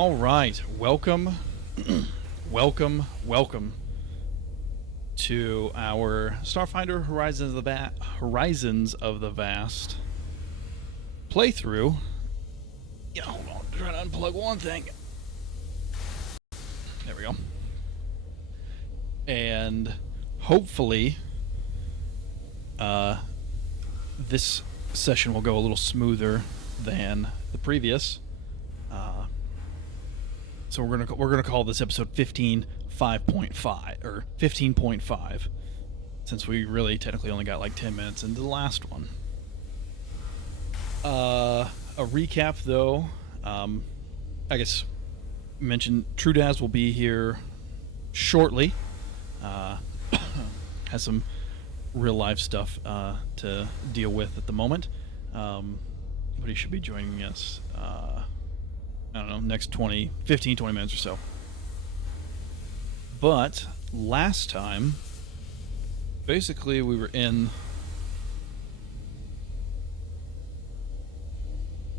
All right, welcome, welcome to our Starfinder Horizons of the Vast playthrough. Yeah, hold on, trying to unplug one thing. There we go. And hopefully, this session will go a little smoother than the previous. So we're gonna call this episode 15.5 or 15.5, since we really technically only got like 10 minutes into the last one. A recap though, I guess mentioned Trudaz will be here shortly. Has some real life stuff to deal with at the moment, but he should be joining us. I don't know, next 20 minutes or so. But last time, basically we were in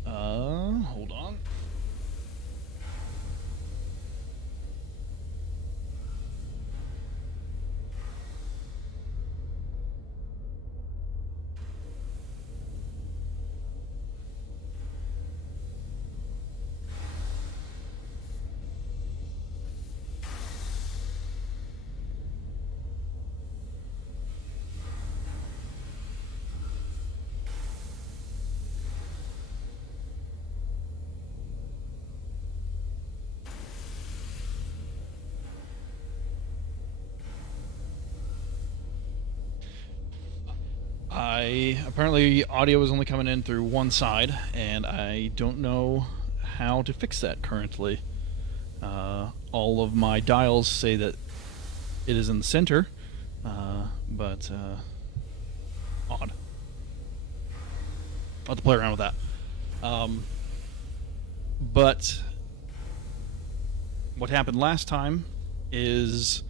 hold on. Apparently audio was only coming in through one side, and I don't know how to fix that currently. All of my dials say that it is in the center, but odd. I'll have to play around with that. But what happened last time is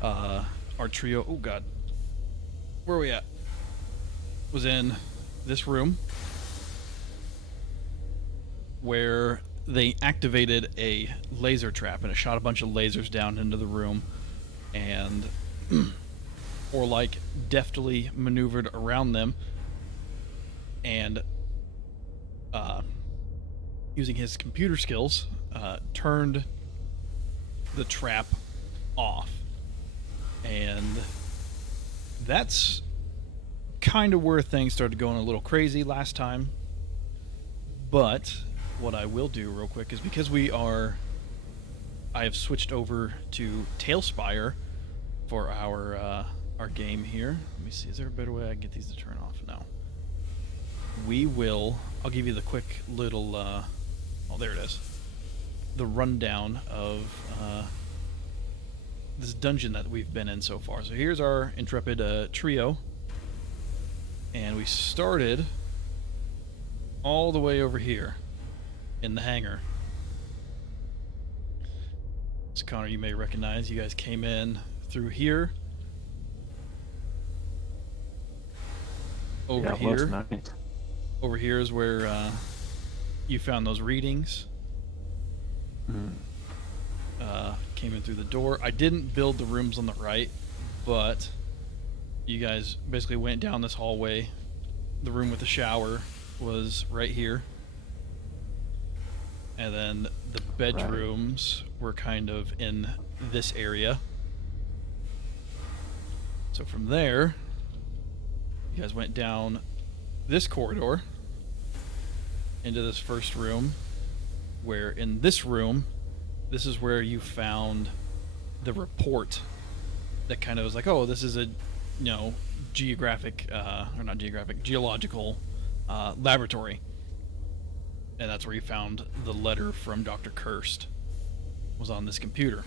our trio. Oh God, where are we at? Was in this room where they activated a laser trap, and it shot a bunch of lasers down into the room, and or like deftly maneuvered around them and using his computer skills turned the trap off. And that's kind of where things started going a little crazy last time. But what I will do real quick is, because I have switched over to Tailspire for our game here. Let me see, is there a better way I can get these to turn off? No. I'll give you the quick little oh, there it is, the rundown of this dungeon that we've been in so far. So here's our intrepid trio. And we started all the way over here in the hangar. So Connor, you may recognize, you guys came in through here. Over here. Nice. Over here is where you found those readings. Came in through the door. I didn't build the rooms on the right, but you guys basically went down this hallway. The room with the shower was right here. And then the bedrooms were kind of in this area. So from there, you guys went down this corridor into this first room, where in this room, this is where you found the report that kind of was like, oh, this is a geological laboratory. And that's where you found the letter from Dr. Kirst, was on this computer.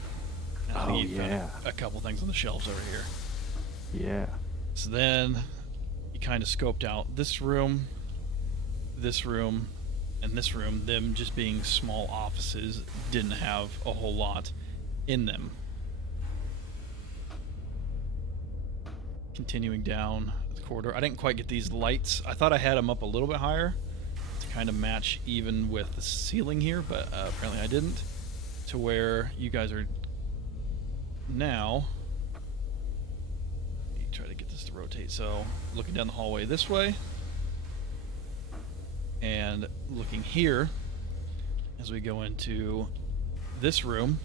And I think you found a couple things on the shelves over here. Yeah. So then you kind of scoped out this room, and this room. Them just being small offices, didn't have a whole lot in them. Continuing down the corridor, I didn't quite get these lights. I thought I had them up a little bit higher to kind of match even with the ceiling here, but apparently I didn't. To where you guys are now. Let me try to get this to rotate. So looking down the hallway this way, and looking here as we go into this room.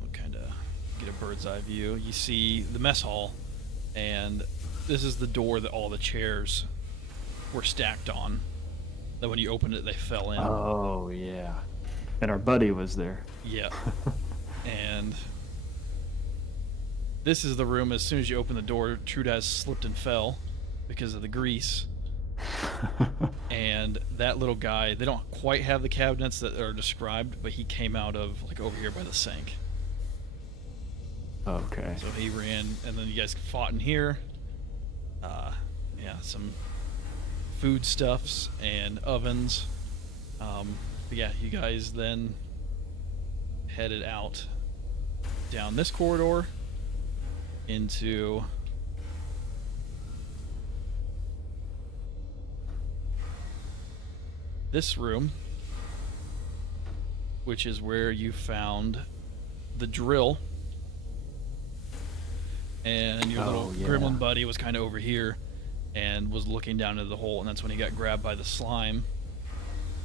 We'll kind of get a bird's eye view. You see the mess hall, and this is the door that all the chairs were stacked on. That when you opened it, they fell in. Oh, yeah. And our buddy was there. Yeah. And this is the room, as soon as you open the door, Trudaz slipped and fell because of the grease. And that little guy, they don't quite have the cabinets that are described, but he came out of, like, over here by the sink. Okay. So he ran, and then you guys fought in here. Yeah, some foodstuffs and ovens. But yeah, you guys then headed out down this corridor into this room, which is where you found the drill. And your little gremlin buddy was kind of over here and was looking down into the hole, and that's when he got grabbed by the slime.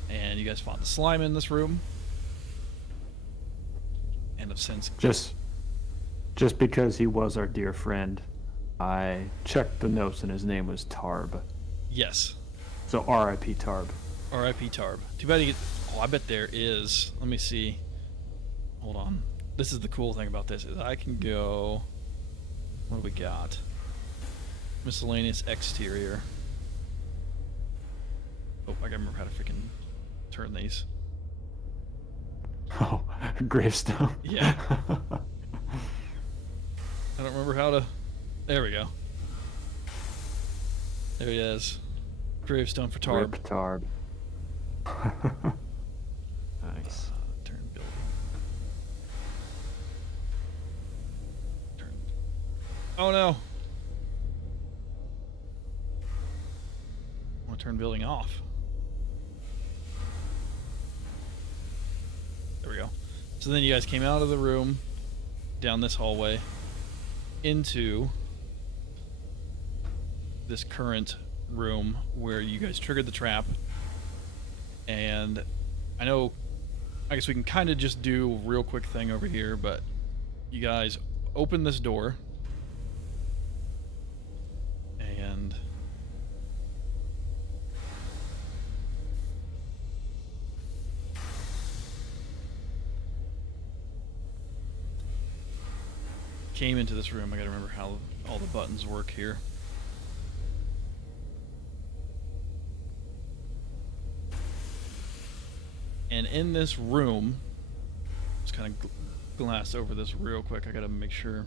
And you guys fought the slime in this room, and have since just because he was our dear friend, I checked the notes and his name was Tarb. Yes. So R.I.P. Tarb. R.I.P. Tarb. Too bad he get. Oh, I bet there is. Let me see. Hold on. This is the cool thing about this is I can go. What do we got? Miscellaneous exterior. Oh, I gotta remember how to freaking turn these. Oh, gravestone. Yeah. I don't remember how to. There we go. There he is. Gravestone for Tarb. Rip Tarb. Nice. Turn building. Turn. Oh no. I want to turn building off. There we go. So then you guys came out of the room, down this hallway, into this current room where you guys triggered the trap. And I guess we can kind of just do a real quick thing over here, but you guys open this door and came into this room. I gotta remember how all the buttons work here. And in this room, just kind of glass over this real quick. I gotta make sure.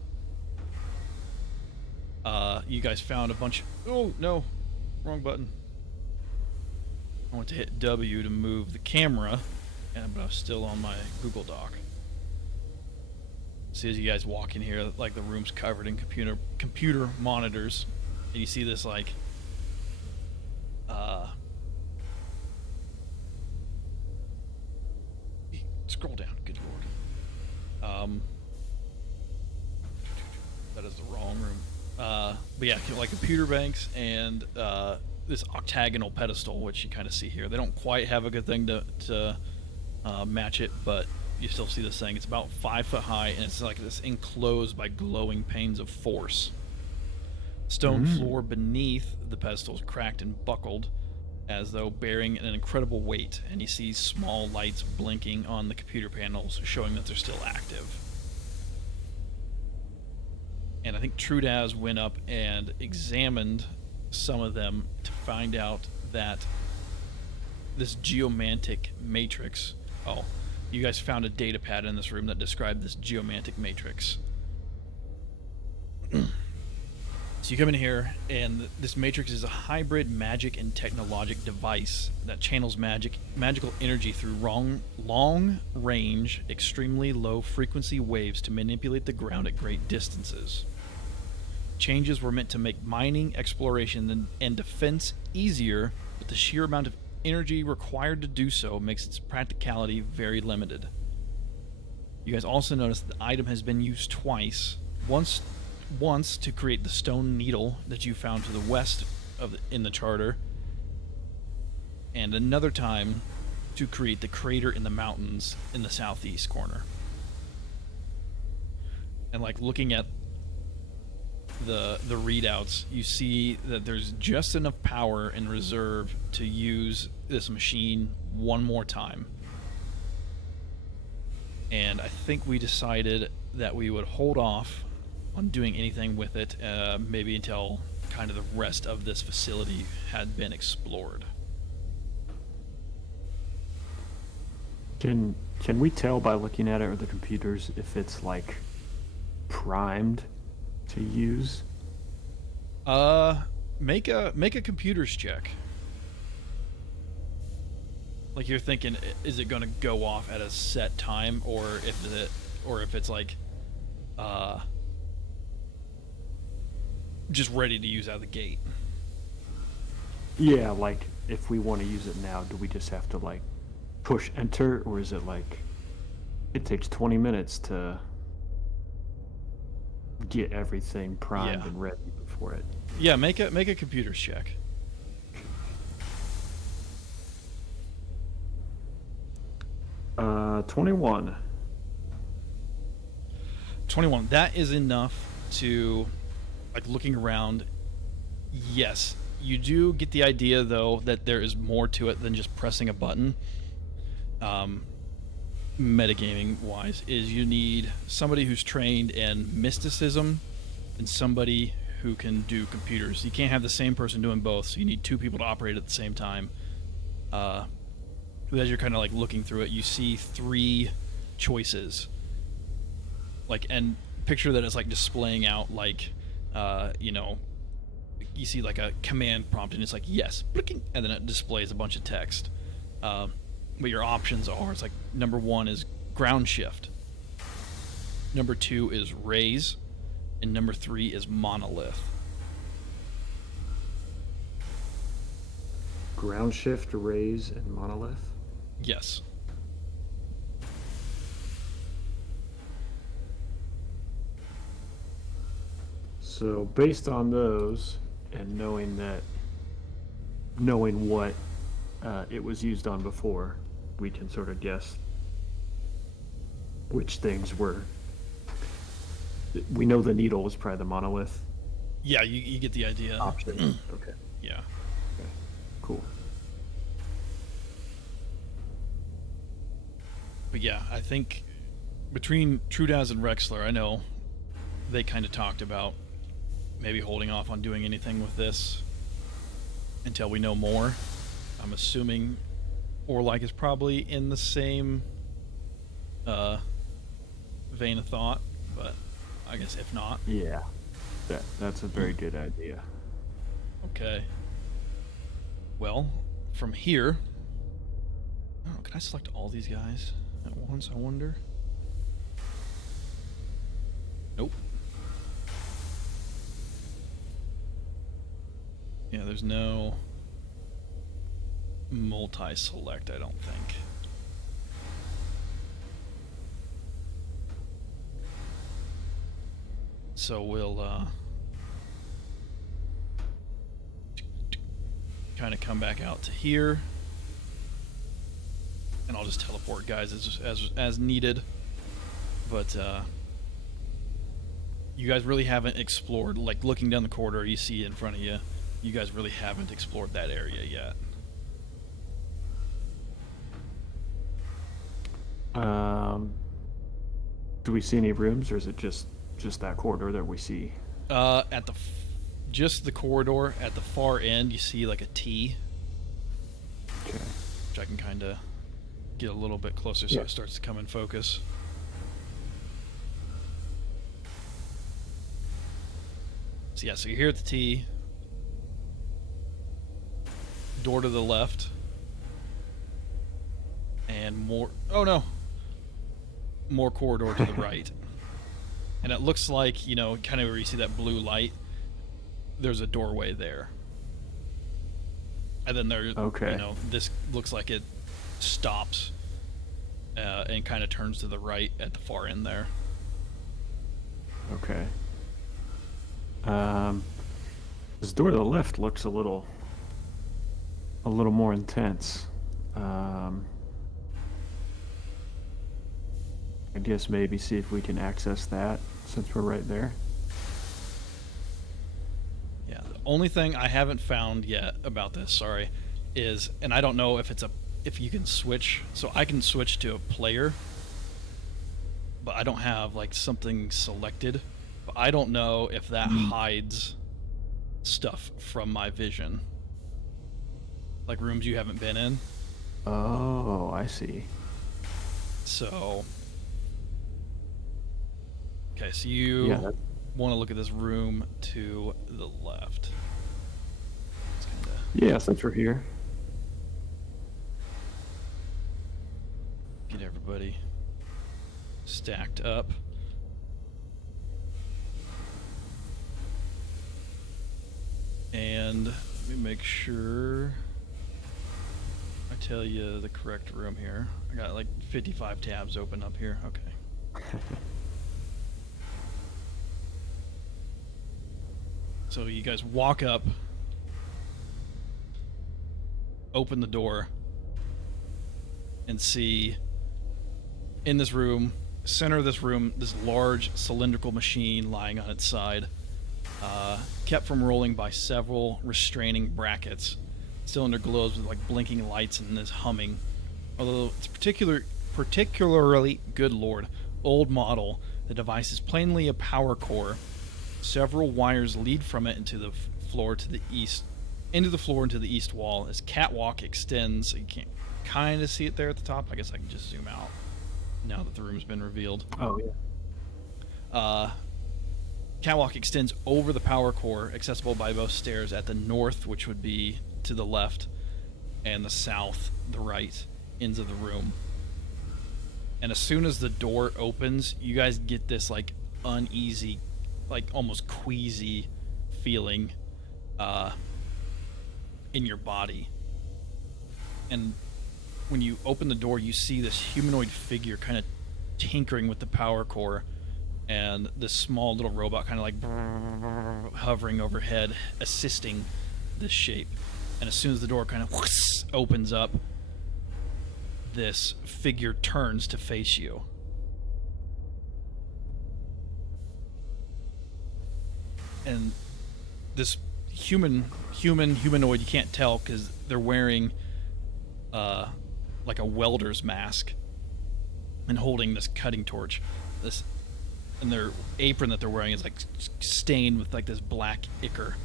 You guys found a bunch. Oh no, wrong button. I went to hit W to move the camera, but I was still on my Google Doc. See, as you guys walk in here, like the room's covered in computer monitors, and you see this like scroll down, good lord. That is the wrong room. But yeah, like computer banks and this octagonal pedestal, which you kind of see here. They don't quite have a good thing to match it, but you still see this thing. It's about 5 foot high, and it's like this enclosed by glowing panes of force. Stone floor beneath the pedestal is cracked and buckled, as though bearing an incredible weight, and you see small lights blinking on the computer panels, showing that they're still active. And I think Trudaz went up and examined some of them to find out that this geomantic matrix... Oh, you guys found a data pad in this room that described this geomantic matrix. So you come in here, and this matrix is a hybrid magic and technologic device that channels magical energy through long-range, extremely low-frequency waves to manipulate the ground at great distances. Changes were meant to make mining, exploration, and defense easier, but the sheer amount of energy required to do so makes its practicality very limited. You guys also notice that the item has been used twice. Once to create the stone needle that you found to the west in the charter, and another time to create the crater in the mountains in the southeast corner. And like looking at the readouts, you see that there's just enough power in reserve to use this machine one more time. And I think we decided that we would hold off on doing anything with it, maybe until kind of the rest of this facility had been explored. Can we tell by looking at it or the computers if it's like primed to use? Make a computers check. Like you're thinking, is it going to go off at a set time, or if it's like, just ready to use out of the gate? Yeah, like if we want to use it now, do we just have to like push enter, or is it like it takes 20 minutes to get everything primed and ready before it? Yeah, make a computers check. Uh, 21. 21. That is enough to, like, looking around. Yes, you do get the idea though that there is more to it than just pressing a button. Metagaming wise, is you need somebody who's trained in mysticism and somebody who can do computers. You can't have the same person doing both, so you need two people to operate at the same time. As you're kind of like looking through it, you see three choices. Like, and picture that it's like displaying out like, you see like a command prompt and it's like yes, blinking, and then it displays a bunch of text. What your options are, it's like number 1 is ground shift, number 2 is raise, and number 3 is monolith. Ground shift, raise, and monolith? Yes. So based on those and knowing what it was used on before, we can sort of guess which things were. We know the needle was probably the monolith Yeah, you get the idea. option. Okay. Yeah. Okay. Cool. But yeah, I think between Trudaz and Rexler, I know they kind of talked about maybe holding off on doing anything with this until we know more. I'm assuming Orlike is probably in the same vein of thought, but I guess if not. Yeah. That's a very good idea. Okay. Well, from here, I don't know, can I select all these guys at once, I wonder? Nope. Yeah, there's no multi-select, I don't think. So we'll kind of come back out to here, and I'll just teleport guys as needed. But you guys really haven't explored, like looking down the corridor you see in front of you. You guys really haven't explored that area yet. Do we see any rooms, or is it just that corridor that we see? At just the corridor at the far end, you see like a T. Okay. Which I can kind of get a little bit closer so it starts to come in focus. So yeah, so you're here at the T. Door to the left. And more... Oh no! More corridor to the right. And it looks like, kind of where you see that blue light, there's a doorway there. And then there, Okay. you know, this looks like it stops and kind of turns to the right at the far end there. Okay. This door to the left looks a little more intense. I guess maybe see if we can access that since we're right there. Yeah, the only thing I haven't found yet about this, sorry, is, and I don't know if if you can switch. So I can switch to a player, but I don't have like something selected. But I don't know if that hides stuff from my vision, like rooms you haven't been in. Oh, I see. So, okay, so you Yeah, that, want to look at this room to the left. It's kind of yeah, since we're here. get everybody stacked up. And let me make sure I tell you the correct room here. I got like 55 tabs open up here. Okay. So you guys walk up, open the door, and see in this room, center of this room, this large cylindrical machine lying on its side, kept from rolling by several restraining brackets. Cylinder glows with like blinking lights and is humming. Although it's particularly, good lord, old model, the device is plainly a power core. Several wires lead from it into the floor to the east, into the floor into the east wall. As catwalk extends, you can't kind of see it there at the top. I guess I can just zoom out now that the room's been revealed. Oh, yeah. Catwalk extends over the power core, accessible by both stairs at the north, which would be to the left, and the south, the right, ends of the room. And as soon as the door opens, you guys get this like uneasy, like almost queasy feeling in your body. And when you open the door, you see this humanoid figure kind of tinkering with the power core, and this small little robot kind of like hovering overhead, assisting this shape. And as soon as the door kind of opens up, this figure turns to face you. And this humanoid, you can't tell because they're wearing like a welder's mask and holding this cutting torch. And their apron that they're wearing is like stained with like this black ichor.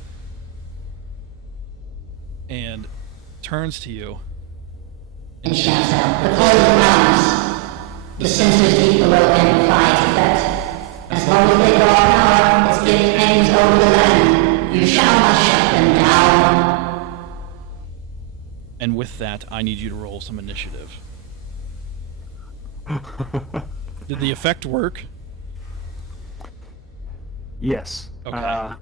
And turns to you and shouts out, "The cold around us. The sensors deep below amplify its effect. As long as they draw power, its gift hangs over the land. You shall not shut them down." And with that, I need you to roll some initiative. Did the effect work? Yes. Okay.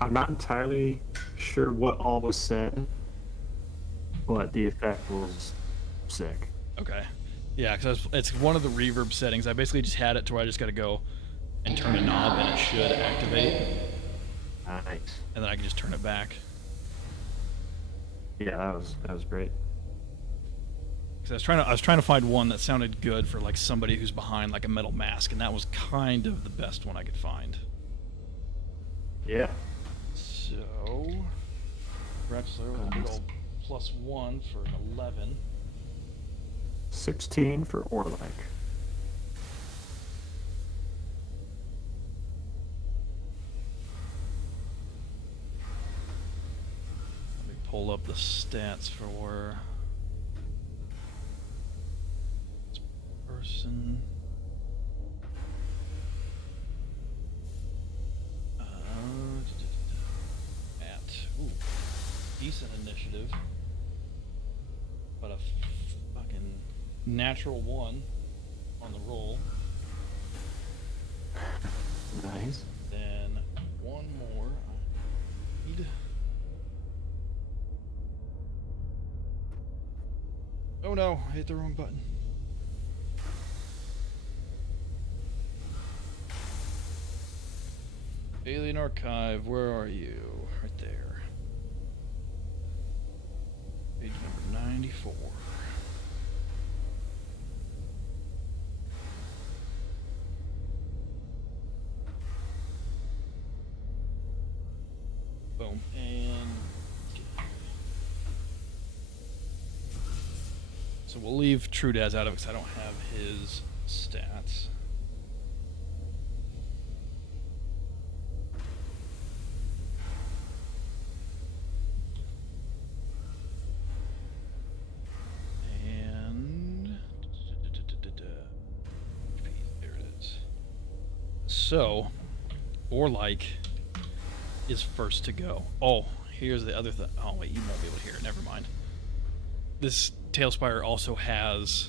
I'm not entirely sure what all was said, but the effect was sick. Okay. Yeah, because it's one of the reverb settings. I basically just had it to where I just got to go and turn a knob and it should activate. Nice. And then I can just turn it back. Yeah, that was great. Because I was trying to find one that sounded good for like somebody who's behind like a metal mask, and that was kind of the best one I could find. Yeah. So, Ratchet with a big old +1 for an 11. 16 for Orlek. Let me pull up the stats for this person. Decent initiative, but a fucking natural 1 on the roll. Nice. Then one more. I need Oh no, I hit the wrong button. Alien Archive, where are you? Right there. Page number 94. Boom. And so we'll leave Trudaz out of it because I don't have his stats. And there it is. So, Orlike is first to go. Oh, here's the other thing. Oh wait, you won't be able to hear it. Never mind. This Tailspire also has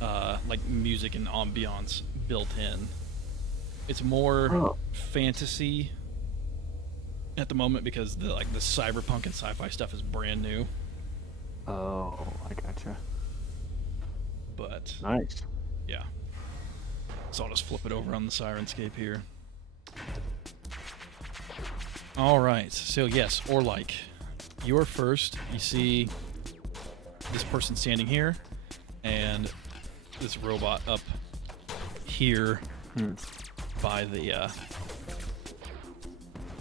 like music and ambiance built in. It's more fantasy at the moment because the cyberpunk and sci-fi stuff is brand new. Oh, I gotcha. But Nice. yeah. So I'll just flip it over on the Sirenscape here. All right. So yes, Orlike, you're first. You see this person standing here, and this robot up here by the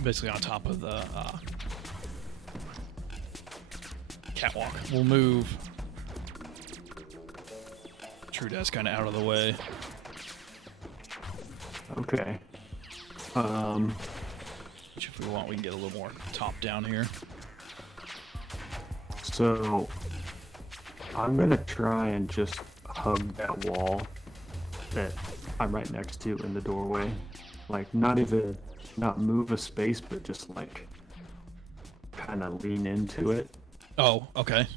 basically on top of the catwalk. We'll move Trudaz kind of out of the way. Okay. Which if we want, we can get a little more top down here. So I'm gonna try and just hug that wall that I'm right next to in the doorway. Like not move a space, but just like kind of lean into it Oh, okay.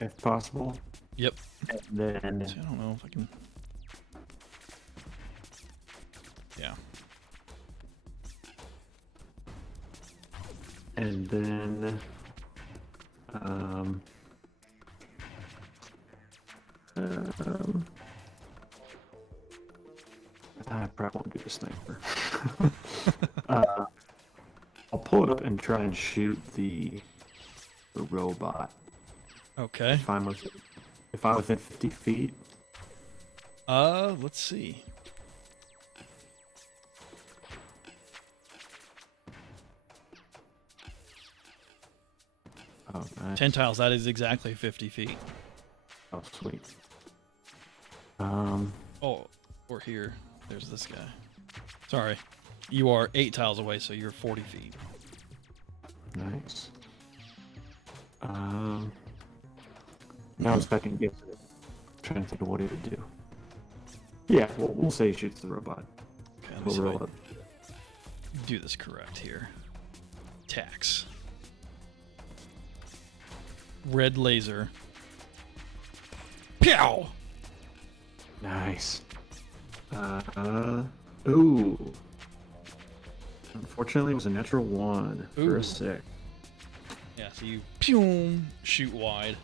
if possible. Yep. And then See, I don't know if I can. Yeah. and then I probably won't do the sniper. I'll pull it up and try and shoot the robot. Okay. If I'm within 50 feet. Let's see. Oh, nice. 10 tiles, that is exactly 50 feet. Oh, sweet. Oh, or here. There's this guy. Sorry. You are 8 tiles away, so you're 40 feet. Nice. Now I was second guessing it. Trying to think of what he would do. Yeah, we'll say he shoots the robot. Okay, let me We'll see if roll I it. do this correct here. Tax. Red laser. Pow! Nice. Ooh. Unfortunately, it was a natural 1 for Ooh. a 6. Yeah, so you pew, shoot wide.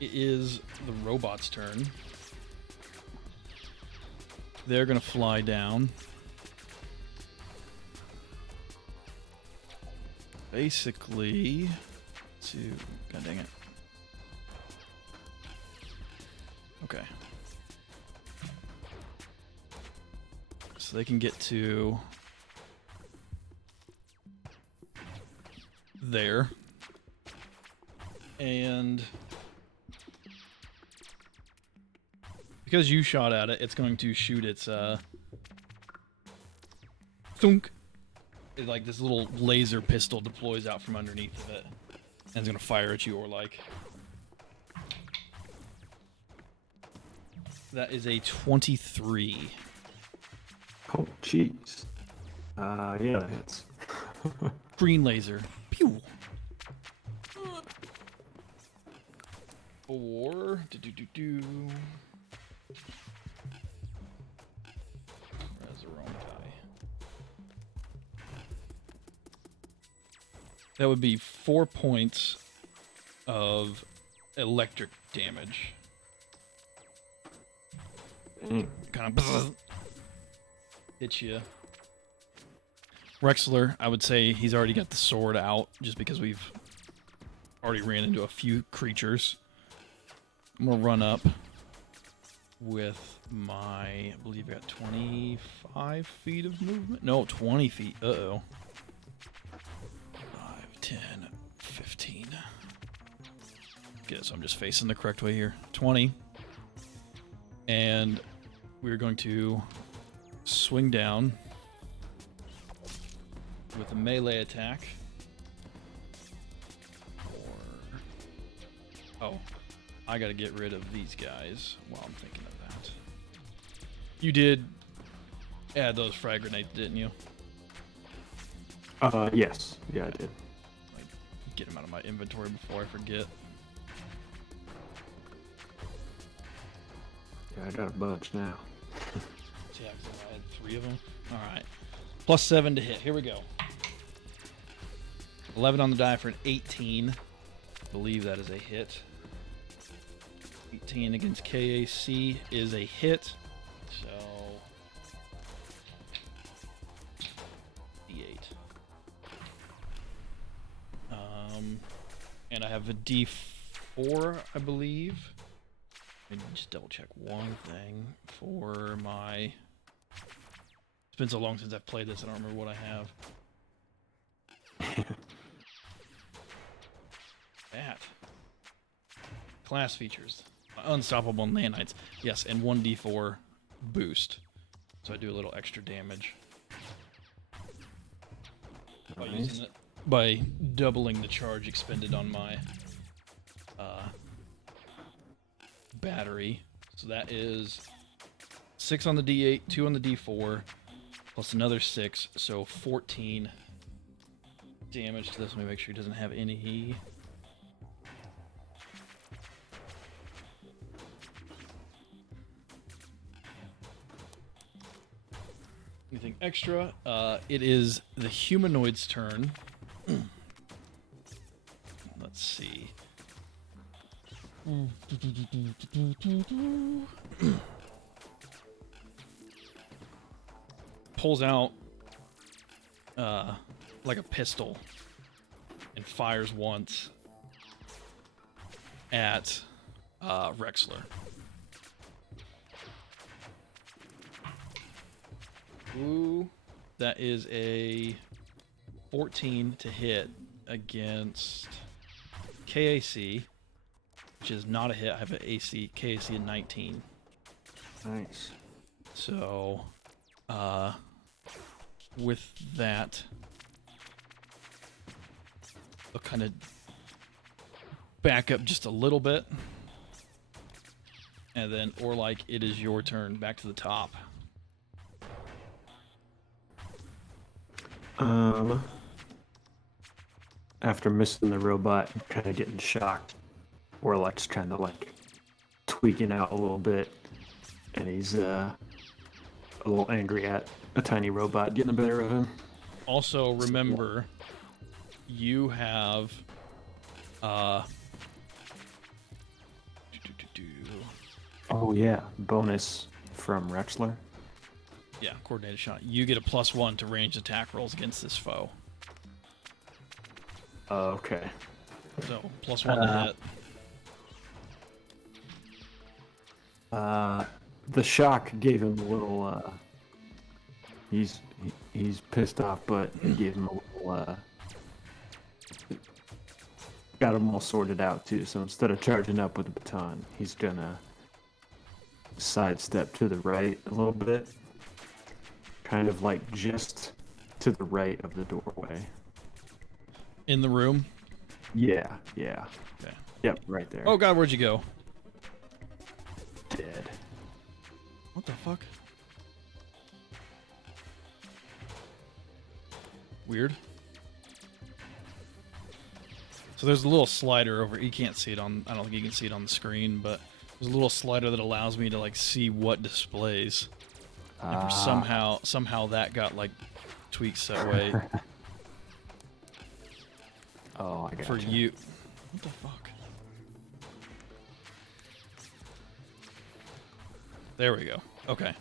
It is the robot's turn. They're gonna fly down. Basically, to god dang it. Okay. So they can get to there. And because you shot at it, it's going to shoot its thunk. Like this little laser pistol deploys out from underneath of it. And it's gonna fire at you or like. That is a 23. Oh, jeez. Yeah, that hits. Green laser. Pew. Or do. Where's the wrong die? That would be 4 points of electric damage. Kind of hits you. Rexler, I would say he's already got the sword out just because we've already ran into a few creatures. I'm going to run up with my, I believe I got 25 feet of movement. No, 20 feet. Uh-oh. 5, 10, 15. Okay, so I'm just facing the correct way here. 20. And we're going to swing down with a melee attack. Oh, I gotta get rid of these guys while I'm thinking of that. You did add those frag grenades, didn't you? Yes. Yeah, I did. Like, get them out of my inventory before I forget. Yeah, I got a bunch now. Yeah, because I had 3 of them. Alright. Plus 7 to hit. Here we go. 11 on the die for an 18. I believe that is a hit. 18 against KAC is a hit. So D8. And I have a D4, I believe. Let me just double check one thing for my. It's been so long since I've played this, I don't remember what I have. That. Class features. Unstoppable nanites. Yes, and 1d4 boost. So I do a little extra damage. By using it. By doubling the charge expended on my battery. So that is 6 on the D8, 2 on the D4, plus another 6, so 14 damage to this. Let me make sure he doesn't have any. Anything extra? It is the humanoid's turn. Let's see. Pulls out like a pistol and fires once at Rexler. Ooh, that is a 14 to hit against KAC, which is not a hit. I have an KAC of 19. Nice. So, with that, I'll kind of back up just a little bit. And then, Orlike, it is your turn. Back to the top. After missing the robot, kind of getting shocked, Orlike's kind of like tweaking out a little bit, and he's a little angry at a tiny robot getting the better of him. Also, remember, you have Oh yeah, bonus from Rexler. yeah, coordinated shot. You get a +1 to ranged attack rolls against this foe. Okay. So +1 to hit. The shock gave him a little. He's pissed off, but it gave him a little. Got him all sorted out too. So instead of charging up with the baton, he's gonna sidestep to the right a little bit, kind of like just to the right of the doorway. In the room. Yeah. Yeah. Okay. Yep. Right there. Oh God, where'd you go? Dead. What the fuck? Weird. So there's a little slider over. You can't see it on. I don't think you can see it on the screen, but there's a little slider that allows me to like see what displays. And somehow that got like tweaks that way. Oh, I got for you. What the fuck? There we go. Okay.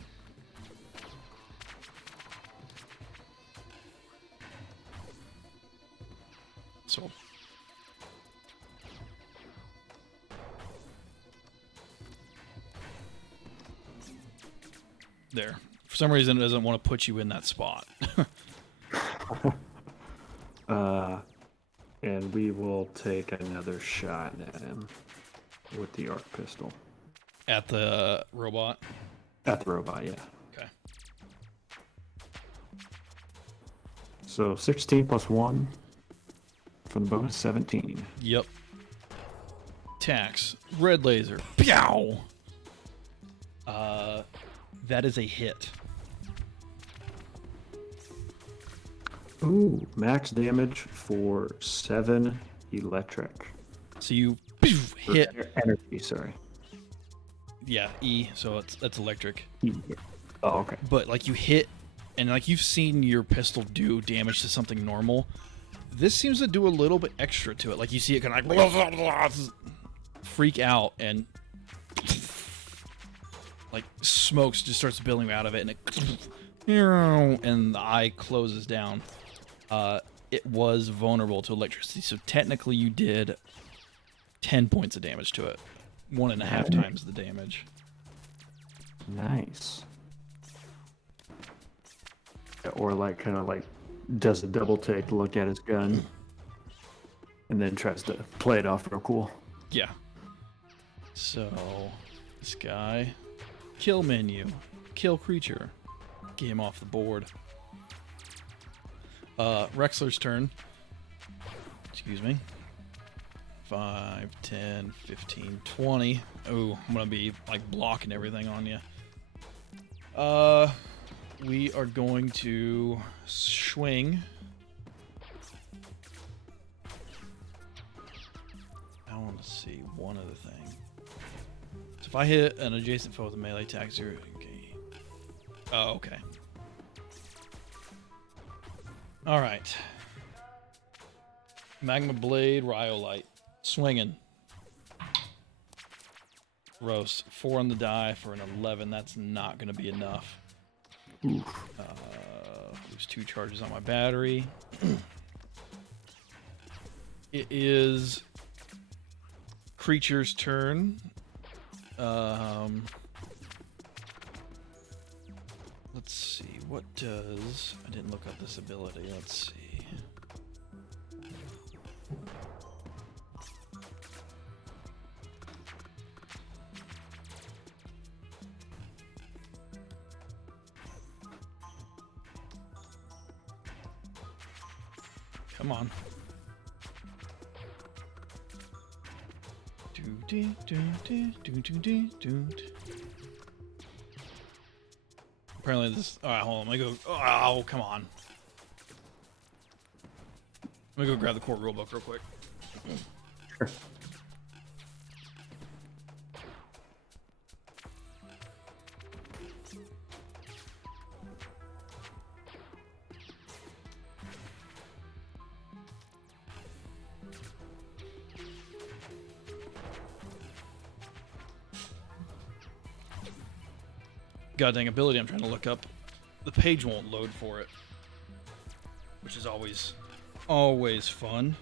So. There. For some reason, it doesn't want to put you in that spot. And we will take another shot at him with the arc pistol. At the robot? At the robot, yeah. Okay. So 16 plus 1 for the bonus, 17. Yep. Tax. Red laser. Pow! That is a hit. Ooh, max damage for 7 electric. So you Or hit. energy, sorry. Yeah, E, so that's electric. Oh, okay. But like you hit, and like you've seen your pistol do damage to something normal. This seems to do a little bit extra to it. Like you see it kind of like freak out, and like smokes just starts billowing out of it, and and the eye closes down. It was vulnerable to electricity, so technically you did 10 points of damage to it. 1.5 times the damage. Nice. Or like kind of like does a double take to look at his gun and then tries to play it off real cool. Yeah. So, this guy. Kill menu. Kill creature. Get him off the board. Rexler's turn. Excuse me. 5, 10, 15, 20. Oh, I'm gonna be like blocking everything on you. We are going to swing. I want to see one other thing. So if I hit an adjacent foe with a melee attack, 0. Okay. Oh, okay. All right. Magma Blade, Rhyolite. Swinging. Gross. 4 on the die for an 11. That's not going to be enough. Lose 2 charges on my battery. It is creature's turn. Let's see. What does... I didn't look up this ability. Let's see. Come on. Apparently this... Alright, hold on. Let me go... Oh, come on. Let me go grab the core rulebook real quick. Sure. Goddamn ability I'm trying to look up. The page won't load for it. Which is always fun.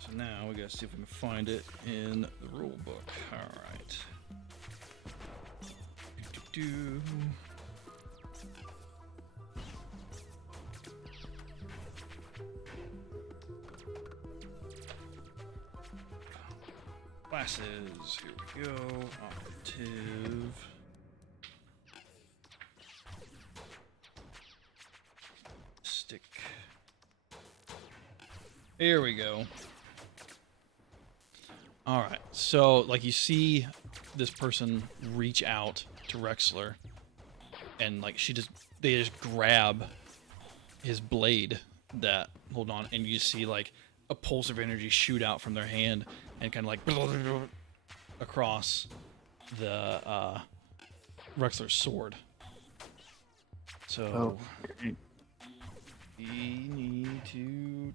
So now we gotta see if we can find it in the rule book. Alright. Classes, here we go. Operative. Stick. Here we go. Alright, so like you see this person reach out to Rexler, and like they just grab his blade that, hold on, and you see like a pulse of energy shoot out from their hand and kind of like across the Rexler's sword. So We need to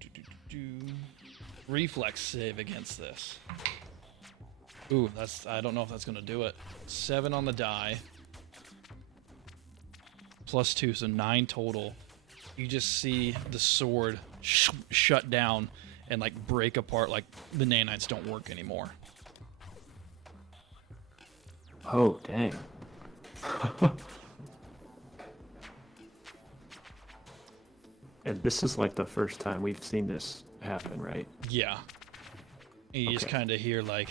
reflex save against this. Ooh, I don't know if that's gonna do it. 7 on the die. +2, so 9 total. You just see the sword shut down and like break apart, like the nanites don't work anymore. Oh, dang. And this is like the first time we've seen this happen, right? Yeah. And you just Okay. kind of hear like...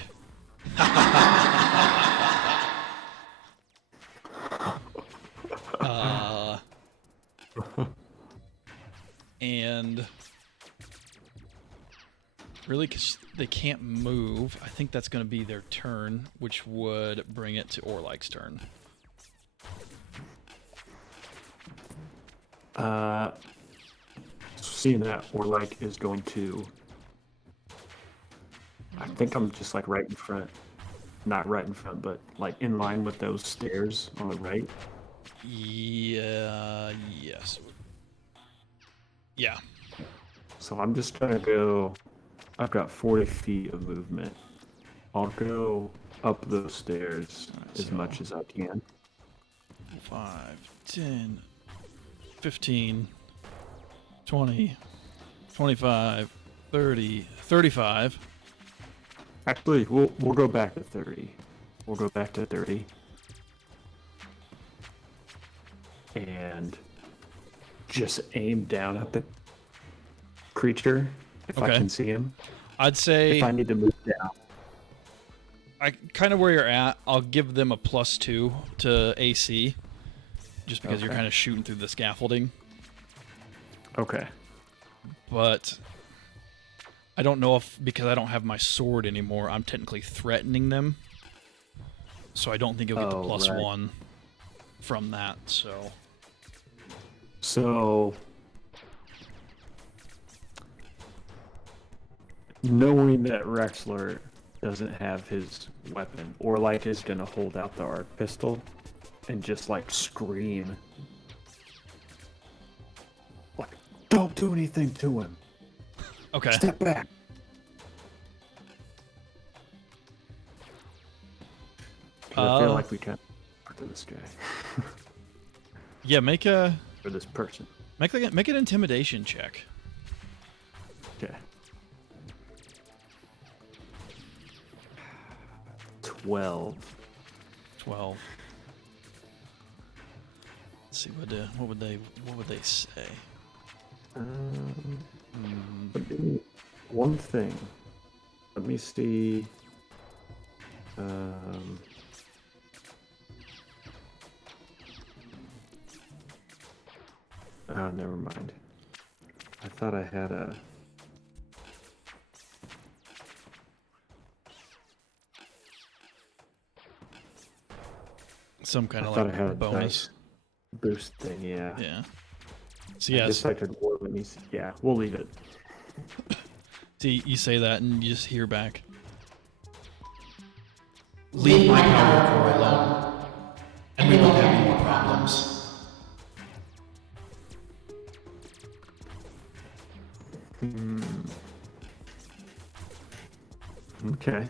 and... Really, because they can't move, I think that's going to be their turn, which would bring it to Orlik's turn. Seeing that Orlik is going to... I think I'm just like right in front. Not right in front, but like in line with those stairs on the right. Yeah, yes. Yeah. So I'm just gonna go... I've got 40 feet of movement. I'll go up those stairs as much as I can. 5, 10, 15, 20, 25, 30, 35. Actually, we'll go back to 30. We'll go back to 30. And just aim down at the creature if I Okay. can see him. I'd say If I need to move down. I kind of where you're at, I'll give them a +2 to AC, just because you're Okay. kind of shooting through the scaffolding. Okay. But I don't know if, because I don't have my sword anymore, I'm technically threatening them. So I don't think you'll get the Oh, +1 right. from that, so... So, knowing that Rexler doesn't have his weapon, Orlik is gonna hold out the arc pistol and just like scream, like, "Don't do anything to him. Okay. Step back." I feel like we can't talk to this guy Yeah, make an or this person. intimidation check. Okay. 12. 12. Let's see what would they say? But give me one thing. Let me see. Oh, never mind. I thought I had a... Some kind I of thought I had a like bonus. dice boost thing, yeah. Yeah. So I yes, guess I could war when he's... Yeah, we'll leave it. see, you say that and you just hear back. Leave my power core alone, and we won't have any more problems. Okay.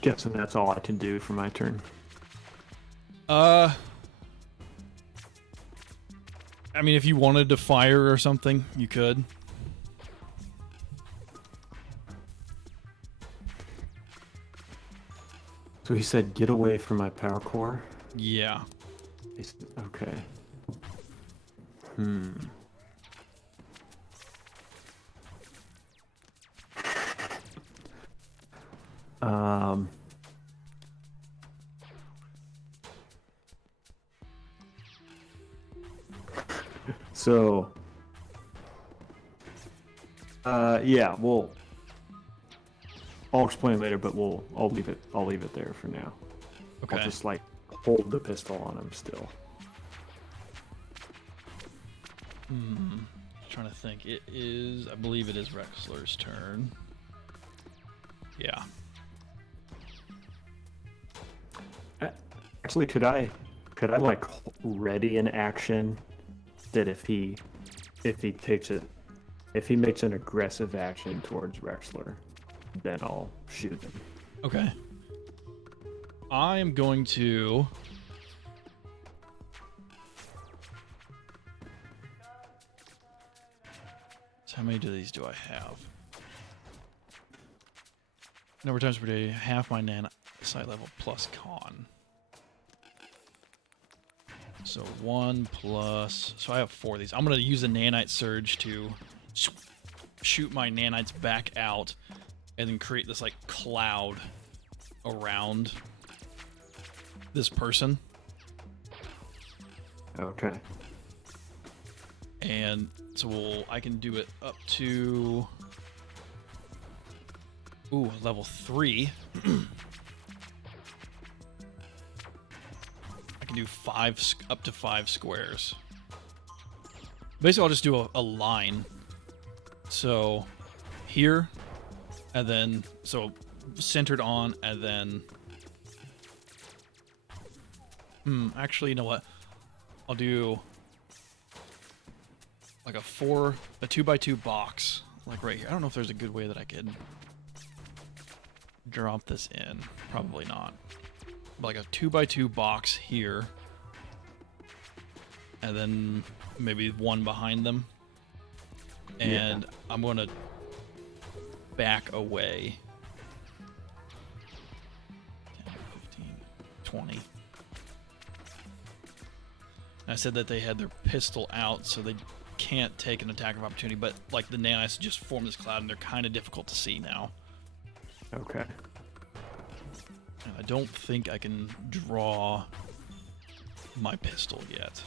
Guessing that's all I can do for my turn. I mean, if you wanted to fire or something, you could. So he said, "Get away from my power core." Yeah. Okay. Um. So. Yeah. I'll explain later, but I'll leave it there for now. Okay. I'll just like hold the pistol on him still. Trying to think. I believe it is Rexler's turn. Yeah. Actually, could I Could I like ready an action that if he takes it, if he makes an aggressive action towards Rexler, then I'll shoot him. Okay. I am going to... So how many of these do I have? Number of times per day, half my side level plus con. So 1 plus... So I have 4 of these. I'm going to use a nanite surge to shoot my nanites back out and then create this like cloud around this person. Okay. And so I can do it up to level 3. I can do up to 5 squares. Basically, I'll just do a line. So here, and then so centered on, and then actually, you know what? I'll do like a 2x2 box, like right here. I don't know if there's a good way that I could drop this in. Probably not. But like a 2x2 box here, and then maybe one behind them. And yeah. I'm going to back away 10, 15, 20. I said that they had their pistol out, so they can't take an attack of opportunity, but like the nanites just form this cloud and they're kind of difficult to see now. Okay. And I don't think I can draw my pistol yet.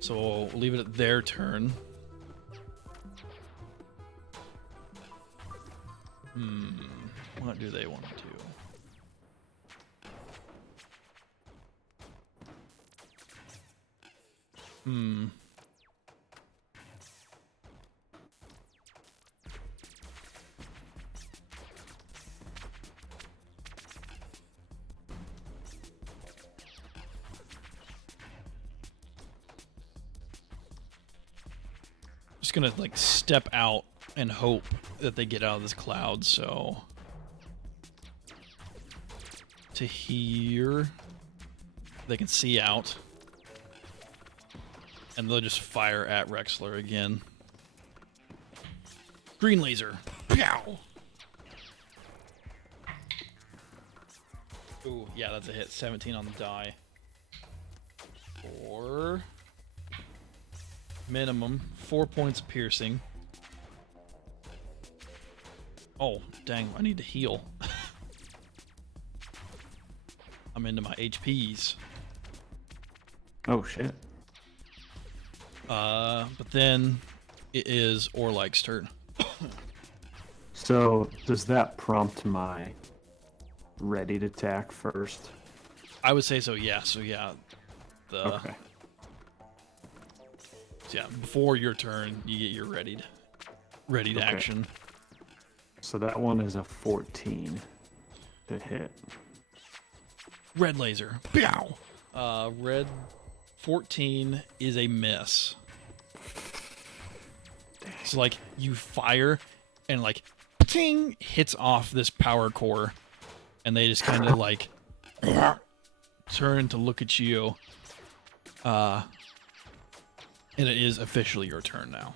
So we'll leave it at their turn. What do they want to do? Just gonna like step out and hope that they get out of this cloud. So to here, they can see out, and they'll just fire at Rexler again. Green laser, pow! Ooh, yeah, that's a hit. 17 on the die. For minimum 4 points of piercing. Oh, dang, I need to heal. I'm into my HPs. Oh, shit. But then it is Orlik's turn. So, does that prompt my ready to attack first? I would say so, yeah. So, yeah. Okay. So yeah, before your turn, you get your ready to action. So that one is a 14 to hit. Red laser. Pow! Red 14 is a miss. So like you fire and like ting hits off this power core, and they just kind of like turn to look at you. And it is officially your turn now.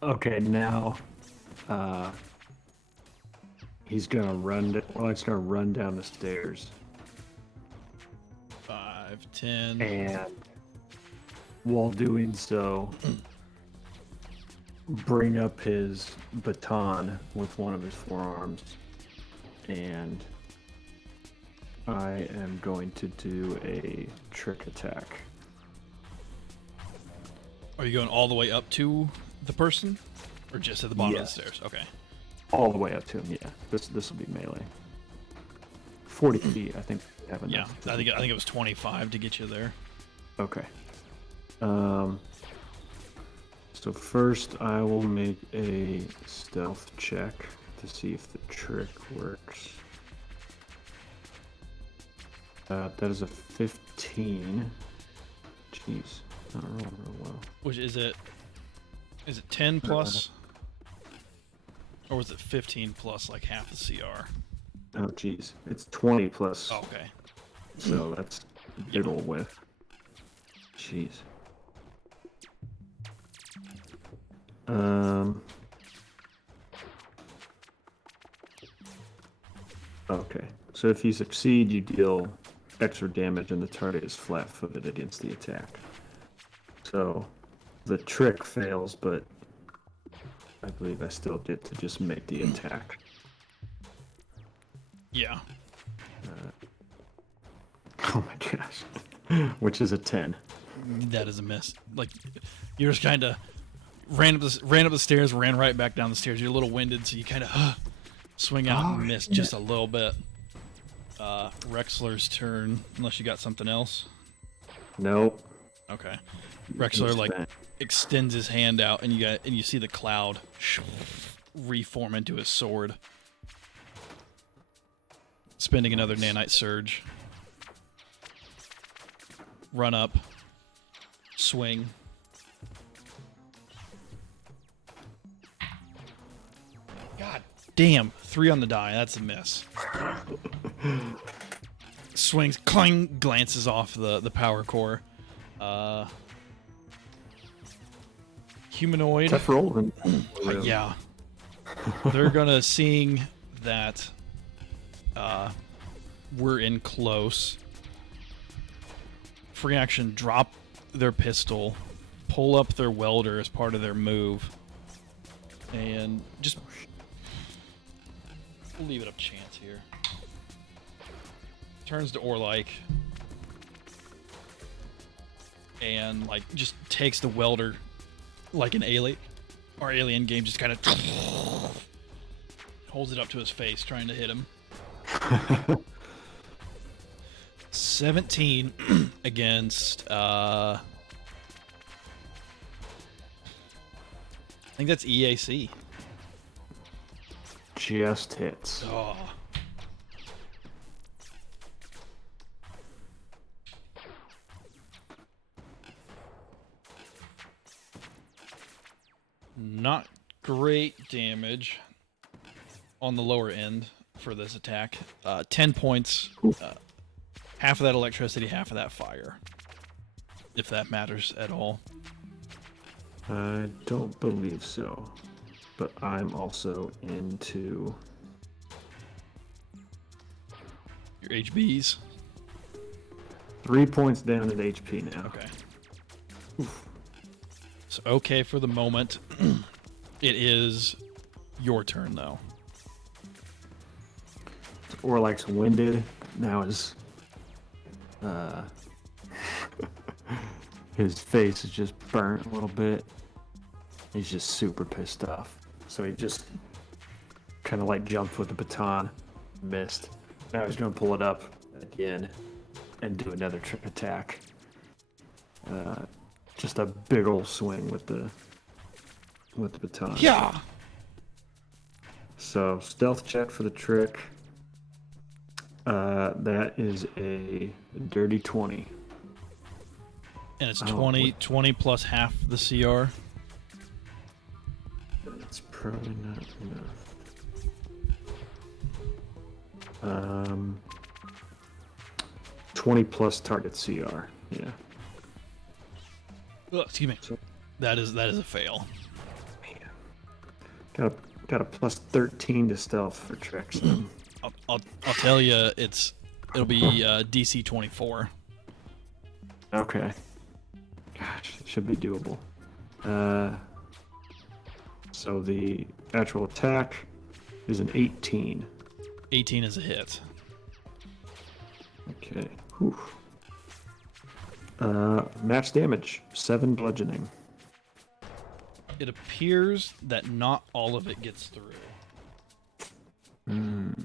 Okay, now he's gonna run. It's gonna run down the stairs. 5, 10. And while doing so, bring up his baton with one of his forearms, and I am going to do a trick attack. Are you going all the way up to the person? Or just at the bottom of the Yes. stairs? Okay. All the way up to him, yeah. This will be melee. 40 feet, I think. We have Yeah, enough I think it was 25 to get you there. Okay. So first, I will make a stealth check to see if the trick works. That is a 15. Jeez, not rolling real well. Which is it? Is it 10 plus? Or was it 15 plus like half the CR? Oh, jeez. It's 20 plus. Oh, okay. So that's a big ol' whiff. Jeez. Okay. So if you succeed, you deal extra damage and the target is flat-footed against the attack. So the trick fails, but I believe I still get to just make the attack. Yeah. Oh my gosh. Which is a 10. That is a miss. Like, you just kind of ran up the stairs, ran right back down the stairs. You're a little winded, so you kind of swing out and miss just a little bit. Rexler's turn, unless you got something else. Nope. Okay. Rexler like extends his hand out, and you see the cloud reform into his sword. Spending another nanite surge. Run up. Swing. God damn. 3 on the die. That's a miss. Swings. Clang. Glances off the power core. Humanoid. Tough rolling. Yeah. They're gonna, seeing that we're in close, free action, drop their pistol, pull up their welder as part of their move, and just we'll leave it up chance here. Turns to Orlike and like just takes the welder like an alien game, just kind of holds it up to his face, trying to hit him. 17 against I think that's EAC. Just hits. Oh. Not great damage on the lower end for this attack. 10 points. Half of that electricity, half of that fire. If that matters at all. I don't believe so. But I'm also into Your HBs. 3 points down at HP now. Okay. So okay for the moment. It is your turn though. Orlike's winded. Now his face is just burnt a little bit. He's just super pissed off. So he just kind of like jumped with the baton, missed. Now he's gonna pull it up again and do another trick attack. Just a big old swing with the baton. Yeah. So stealth check for the trick. That is a dirty 20. And it's 20 plus half the CR. That's probably not enough. 20 plus target CR. Yeah. Ugh, excuse me. That is a fail. Got a plus 13 to stealth for tricks. I'll tell you, it'll be DC 24. Okay. Gosh, it should be doable. So the actual attack is an 18. 18 is a hit. Okay. Whew. Max damage, 7 bludgeoning. It appears that not all of it gets through.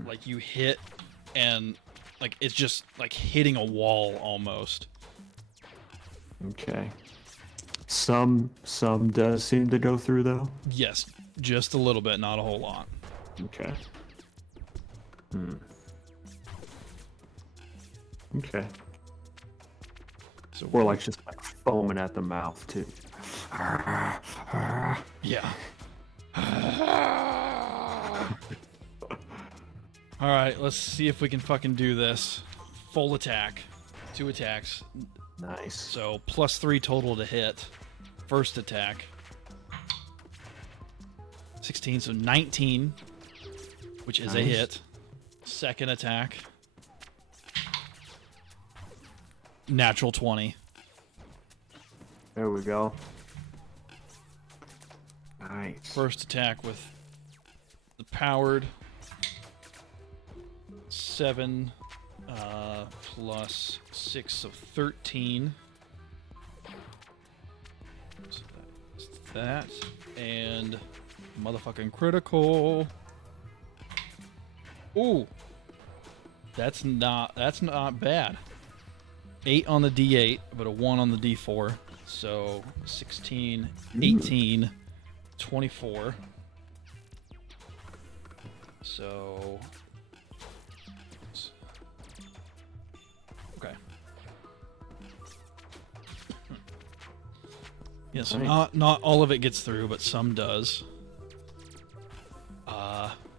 Like you hit and like it's just like hitting a wall almost. Okay. Some does seem to go through though. Yes, just a little bit, not a whole lot. Okay. Okay. So Or like just like foaming at the mouth too. yeah. All right, let's see if we can fucking do this. Full attack, 2 attacks. Nice. So +3 total to hit. First attack. 16, so 19, which is a Nice. hit. Second attack. Natural 20. There we go. Nice. First attack with the powered 7 plus 6, so 13. So that's that. And motherfucking critical. Ooh. That's not bad. 8 on the D8, but a 1 on the D4. So 16, 18, 24. So okay. Yeah, so Nice. not all of it gets through, but some does.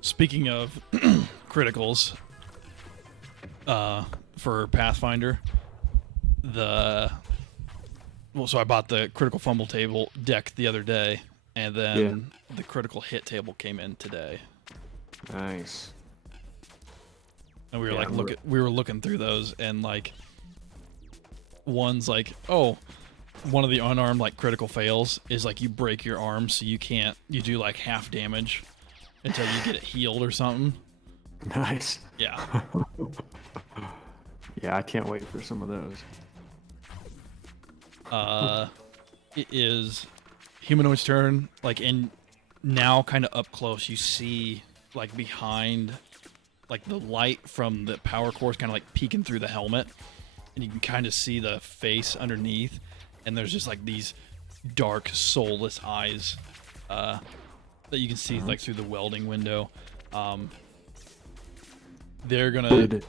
Speaking of criticals, for Pathfinder, so I bought the critical fumble table deck the other day, and then the critical hit table came in today, Nice. and we were Yeah, we were looking through those, and like one's like, oh, one of the unarmed like critical fails is like you break your arm, so you do like half damage until you get it healed or something. Nice. Yeah. Yeah, I can't wait for some of those. It is humanoid's turn, like, and now kind of up close you see like behind, like the light from the power core is kind of like peeking through the helmet, and you can kind of see the face underneath, and there's just like these dark soulless eyes that you can see like through the welding window. They're gonna Did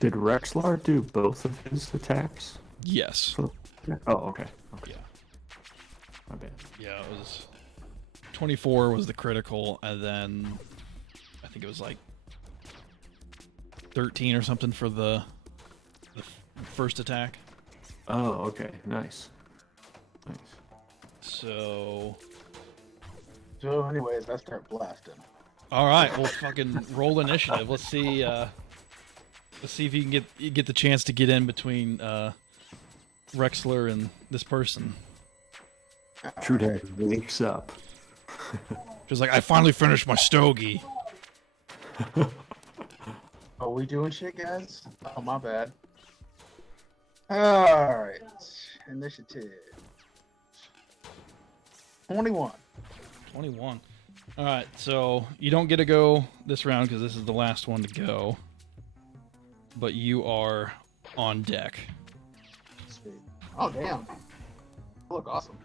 Rexlar do both of his attacks? yes. Oh, okay. Okay. Yeah. My bad. Yeah, it was 24 was the critical, and then I think it was like 13 or something for the first attack. Oh, okay. Nice. Nice. So, anyways, I start blasting. all right, we'll fucking roll initiative. Let's see if you can get the chance to get in between Rexler and this person. True Dad wakes up. Just like, I finally finished my stogie. Are we doing shit, guys? Oh, my bad. Alright. Initiative. 21. 21. All right, so you don't get to go this round because this is the last one to go. But you are on deck. Sweet. Oh, damn. Look awesome.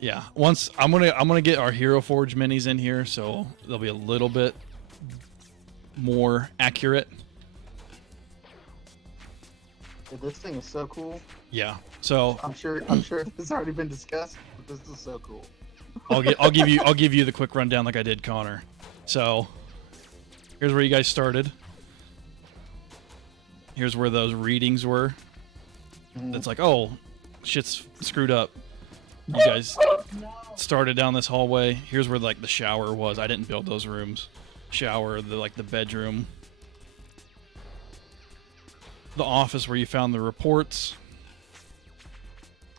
Yeah. Once I'm gonna get our Hero Forge minis in here, so they'll be a little bit more accurate. Dude, this thing is so cool. Yeah. So I'm sure it's already been discussed, but this is so cool. I'll give you the quick rundown like I did Connor. So here's where you guys started. Here's where those readings were. It's like, oh, shit's screwed up. You guys started down this hallway. Here's where like the shower was. I didn't build those rooms. Shower, the bedroom. The office where you found the reports.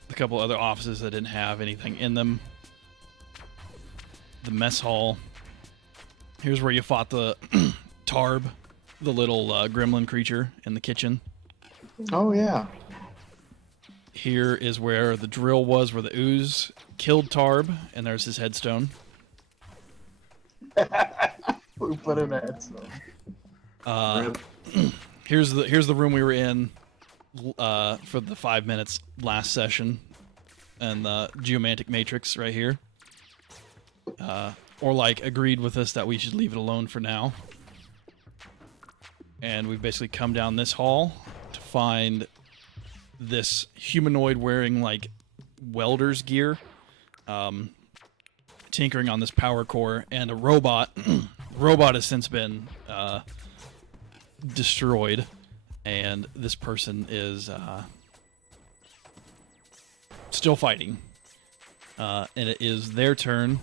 A couple other offices that didn't have anything in them. The mess hall. Here's where you fought the Tarb, the little gremlin creature in the kitchen. Oh, yeah. Here is where the drill was, where the ooze killed Tarb, and there's his headstone. We put in a headstone. Here's the room we were in for the 5 minutes last session. and the geomantic matrix right here. Or like agreed with us that we should leave it alone for now. And we've basically come down this hall to find this humanoid wearing like welder's gear, tinkering on this power core, and a robot. The robot has since been destroyed, and this person is still fighting. And it is their turn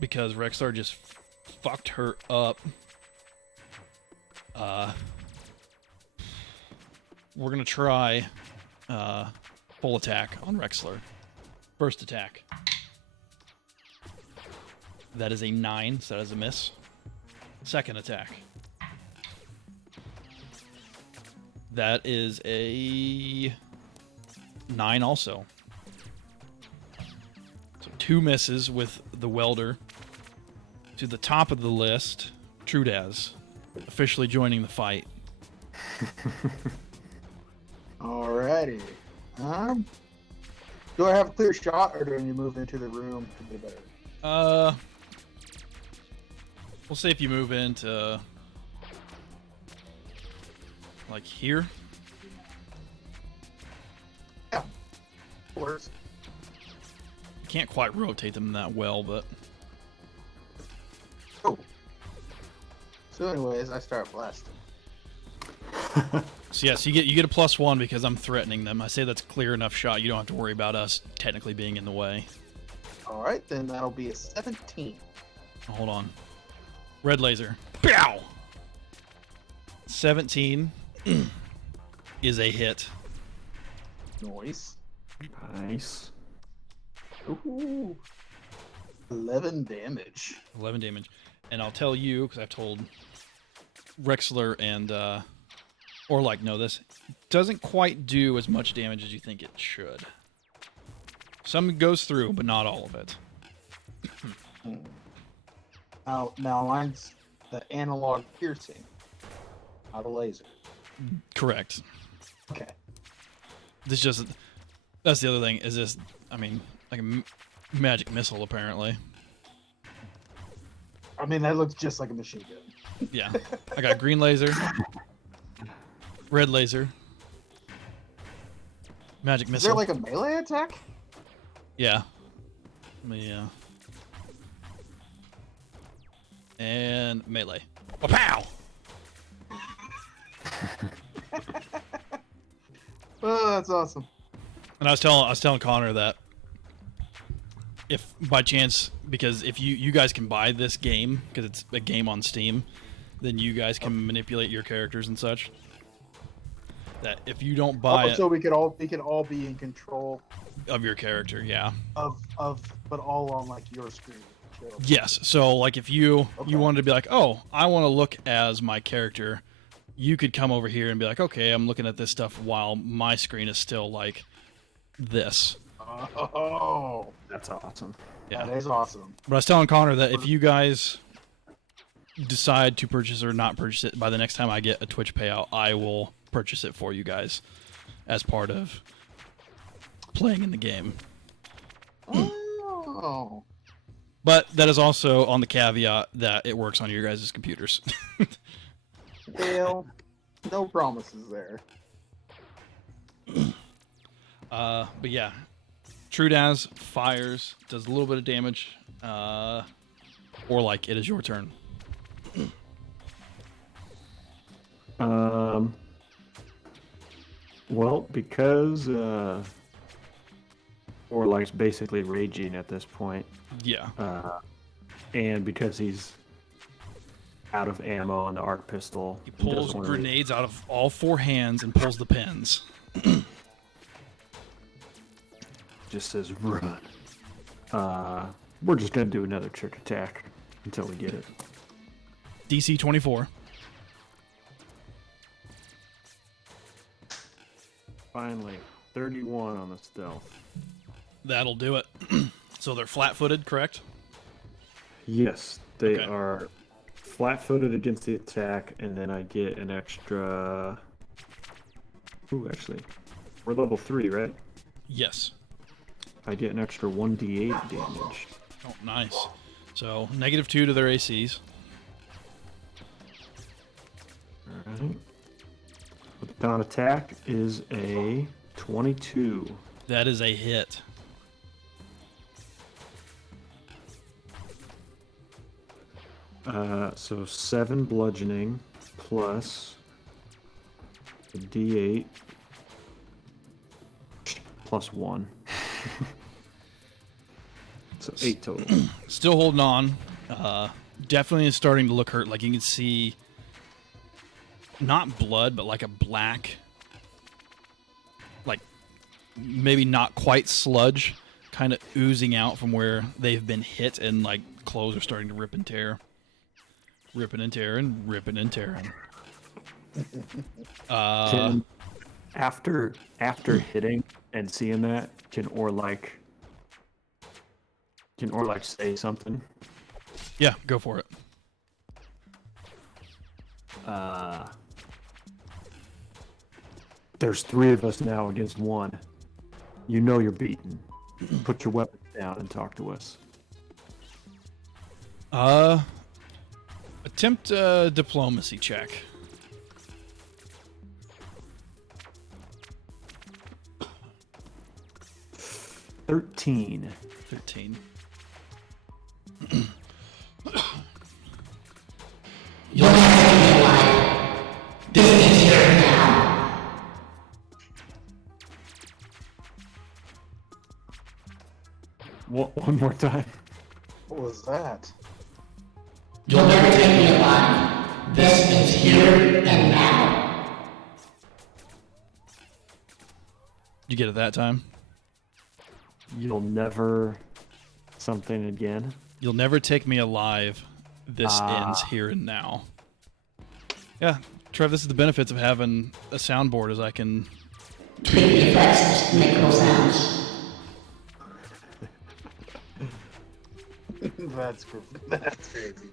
because Rexler just fucked her up. We're gonna try full attack on Rexler. First attack. That is a 9, so that is a miss. Second attack. That is a 9 also. So 2 misses with the welder. To the top of the list, Trudaz, officially joining the fight. Alrighty. Do I have a clear shot, or do I need to move into the room to be better? We'll say if you move into like here. Yeah. Of course. You can't quite rotate them that well, but Oh. So, anyways, I start blasting. so yes, you get a +1 because I'm threatening them. I say that's a clear enough shot. You don't have to worry about us technically being in the way. Alright, then that'll be a 17. Oh, hold on. Red laser. Pow! 17 is a hit. Noise. Nice. Ooh. 11 damage. 11 damage. And I'll tell you, because I've told Rexler and Orlike know this, doesn't quite do as much damage as you think it should. Some goes through, but not all of it. Now mine's the analog piercing, not a laser. Correct. Okay. This just, that's the other thing, is this, I mean, like a magic missile, apparently. I mean, that looks just like a machine gun. Yeah. I got green laser, red laser, magic Is missile. there like a melee attack? Yeah. Yeah. And melee. Pow! Oh, that's awesome. And I was telling Connor that if by chance, because if you guys can buy this game because it's a game on Steam, then you guys can manipulate your characters and such. That if you don't buy it So we could all be in control of your character, yeah. of but all on like your screen. Sure. Yes. So like if you Okay. wanted to be like, oh, I want to look as my character, you could come over here and be like, okay, I'm looking at this stuff while my screen is still like this. Oh, That's awesome. Yeah. that is awesome. But I was telling Connor that if you guys decide to purchase or not purchase it, by the next time I get a Twitch payout, I will purchase it for you guys as part of playing in the game. Oh. But that is also on the caveat that it works on your guys' computers. Well, no promises there. But yeah, Trudaz fires, does a little bit of damage, or like it is your turn. Well, because Orlike's basically raging at this point, Yeah. and because he's out of ammo on the arc pistol, He and doesn't pulls wanna grenades out of all 4 hands and pulls the pins. just says run. We're just gonna do another trick attack until we get it. DC 24. Finally, 31 on the stealth. That'll do it. So they're flat-footed, correct? Yes, they Okay. are flat-footed against the attack, and then I get an extra. Ooh, actually, we're level 3, right? Yes. I get an extra 1d8 damage. Oh, nice. So -2 to their ACs. Alright. With down attack is a 22. That is a hit. So 7 bludgeoning plus a d8 plus 1. So 8 total. Still holding on. Definitely is starting to look hurt. Like you can see, not blood, but like a black, like maybe not quite sludge, kind of oozing out from where they've been hit, and like clothes are starting to rip and tear. Ripping and tearing, ripping and tearing. Can, after hitting and seeing that, can Orlike say something? Yeah, go for it. There's 3 of us now against 1. You know you're beaten. Put your weapons down and talk to us. Attempt a diplomacy check. 13. 13. You'll never be alive. This is here now. One more time. What was that? You'll never take me alive. This is here and now. You get it that time? You'll never something again. You'll never take me alive. This ends here and now. Yeah, Trev, this is the benefits of having a soundboard, as I can... Tweak the effects to make cool sounds. That's crazy.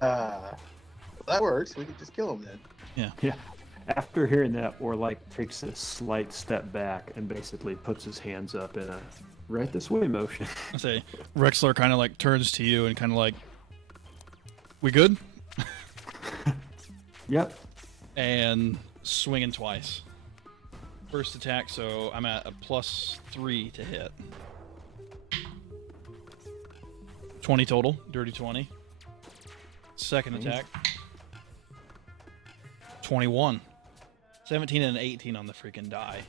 That works. We could just kill him then. Yeah. Yeah. After hearing that, Orlike takes a slight step back and basically puts his hands up in a right this way motion. I say, Rexler kind of like turns to you and kind of like, we good? Yep. And swinging twice. First attack, so I'm at a +3 to hit. 20 total, dirty 20. Second attack, 21. 17 and an 18 on the freaking die.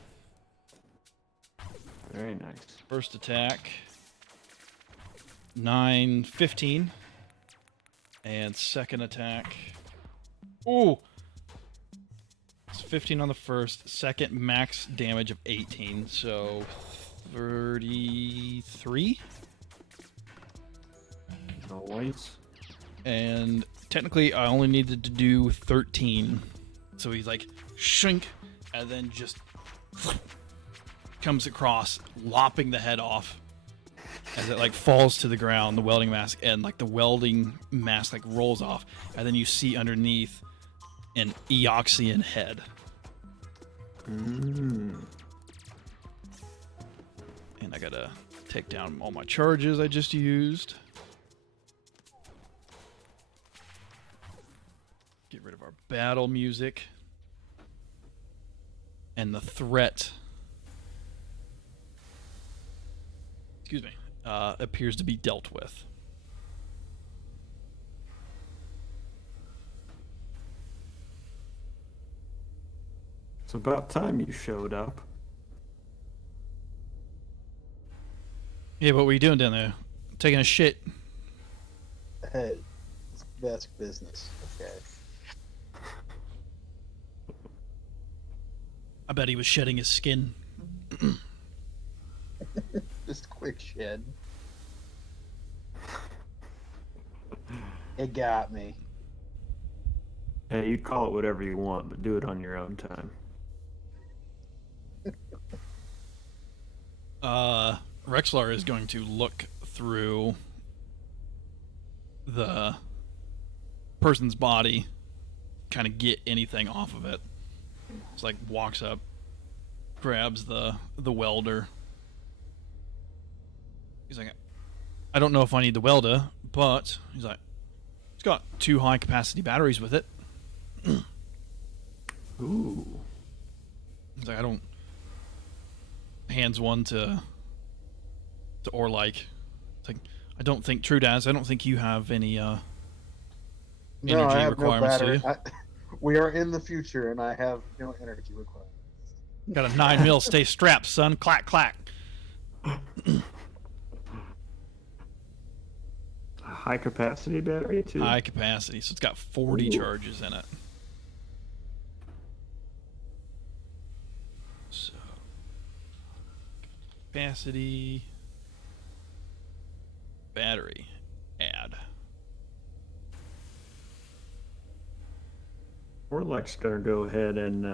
Very nice. First attack, 9, 15. And second attack, ooh! It's 15 on the first. Second, max damage of 18, so 33? Always. And technically, I only needed to do 13. So he's like, shink, and then just comes across, lopping the head off as it like falls to the ground, the welding mask, and like the welding mask like rolls off, and then you see underneath an Eoxian head. Mm. And I gotta take down all my charges I just used. Get rid of our battle music. And the threat, excuse me, appears to be dealt with. It's about time you showed up. Yeah, what were you doing down there? Taking a shit. Hey, that's business. Okay. I bet he was shedding his skin. Just a quick shed. It got me. Hey, you call it whatever you want, but do it on your own time. Rexlar is going to look through the person's body, kind of get anything off of it. It's like walks up, grabs the welder. He's like, I don't know if I need the welder, but he's like, it's got 2 high capacity batteries with it. Ooh. He's like, I don't. Hands one to Orlike. It's like, I don't think, True Daz, I don't think you have any No, energy I have no requirements, do battery. you? We are in the future, and I have no energy requirements. Got a 9mm, stay strapped, son. Clack, clack. High capacity battery too. High capacity, so it's got 40 Ooh. charges in it. So, capacity, battery, add. Orlek's gonna go ahead and,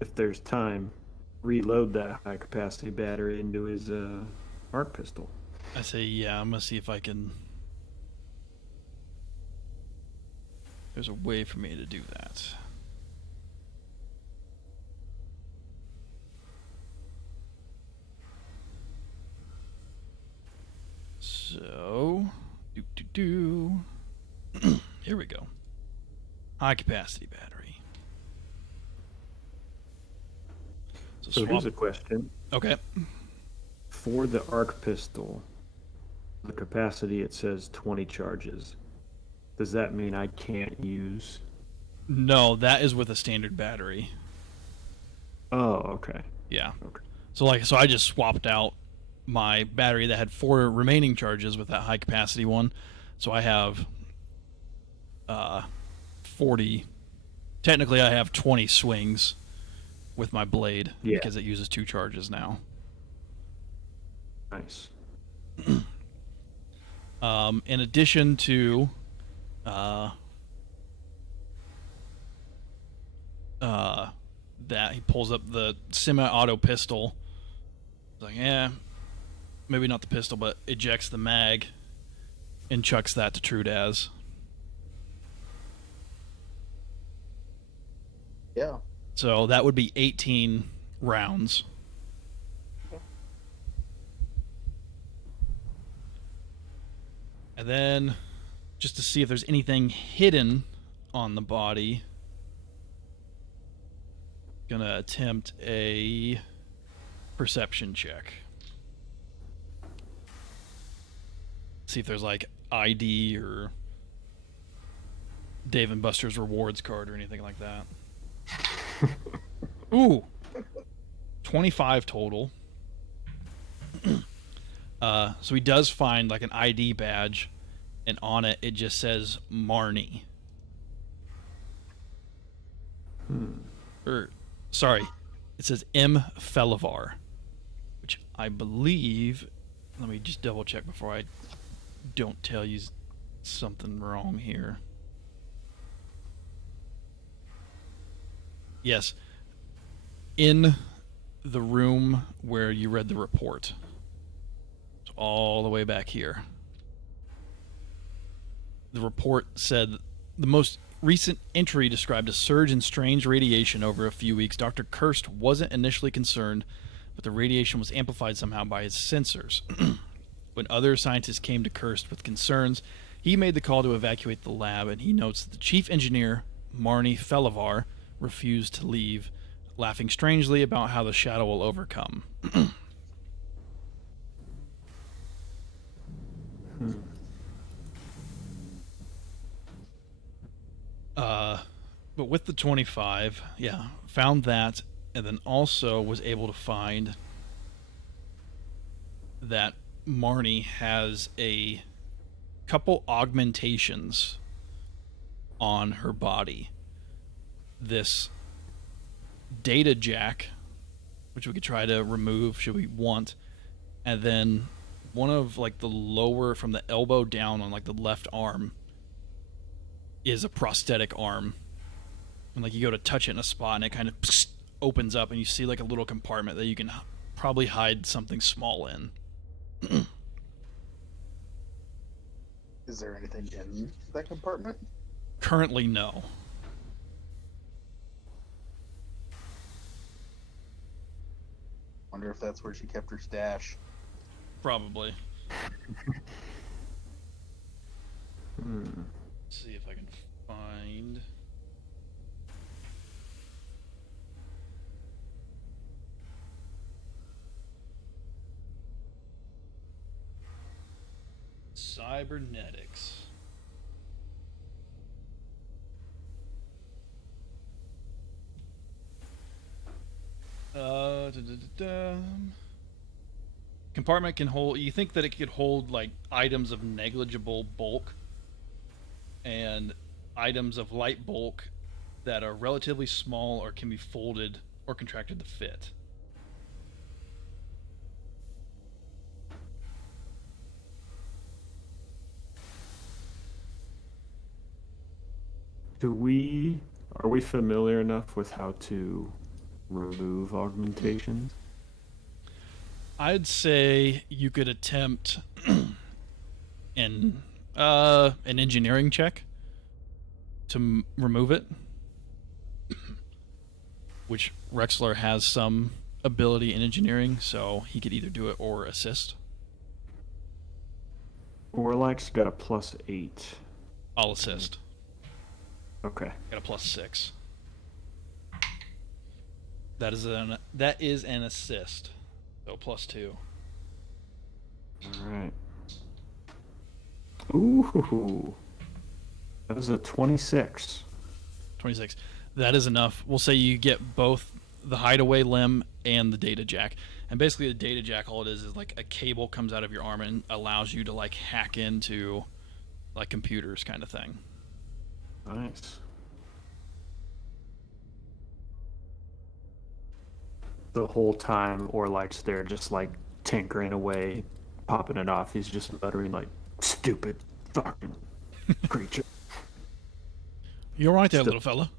if there's time, reload that high capacity battery into his arc pistol. I say, yeah, I'm gonna see if I can. There's a way for me to do that. So, here we go. High capacity battery. So here's a question. Okay. For the arc pistol, the capacity it says 20 charges. Does that mean I can't use? No, that is with a standard battery. Oh, okay. Yeah. Okay. So I just swapped out my battery that had 4 remaining charges with that high capacity one. So I have 40. Technically, I have 20 swings with my blade because it uses 2 charges now. Nice. In addition to that, he pulls up the semi-auto pistol. He's like, yeah, maybe not the pistol, but ejects the mag and chucks that to Trudaz. Yeah. So that would be 18 rounds. And then, just to see if there's anything hidden on the body, gonna attempt a perception check. See if there's like ID or Dave and Buster's rewards card or anything like that. Ooh, 25 total. So he does find like an ID badge, and on it it just says Marnie. Or, sorry, it says M. Felivar, which I believe. Let me just double check before I don't tell you something wrong here. Yes, in the room where you read the report. So all the way back here. The report said the most recent entry described a surge in strange radiation over a few weeks. Dr. Kirst wasn't initially concerned, but the radiation was amplified somehow by his sensors. When other scientists came to Kirst with concerns, he made the call to evacuate the lab, and he notes that the chief engineer, Marnie Felivar, refused to leave, laughing strangely about how the shadow will overcome. But with the 25, yeah, found that, and then also was able to find that Marnie has a couple augmentations on her body. This data jack, which we could try to remove should we want, and then one of like the lower from the elbow down on like the left arm is a prosthetic arm, and like you go to touch it in a spot and it kind of opens up and you see like a little compartment that you can probably hide something small in. Is there anything in that compartment? Currently, no. Wonder if that's where she kept her stash. Probably. Hmm. Let's see if I can find. Cybernetics. Compartment can hold. You think that it could hold like items of negligible bulk and items of light bulk that are relatively small or can be folded or contracted to fit. Are we familiar enough with how to remove augmentations? I'd say you could attempt an engineering check to remove it, which Rexler has some ability in engineering, so he could either do it or assist. Warlock's got a +8. I'll assist. Okay. Got a +6. That is an assist. So +2. Alright. Ooh. That was a 26. 26. That is enough. We'll say you get both the hideaway limb and the data jack. And basically the data jack, all it is like a cable comes out of your arm and allows you to like hack into like computers kind of thing. Nice. The whole time Orlik's there just like tinkering away, popping it off. He's just muttering like, stupid fucking creature. You're right there, little fella.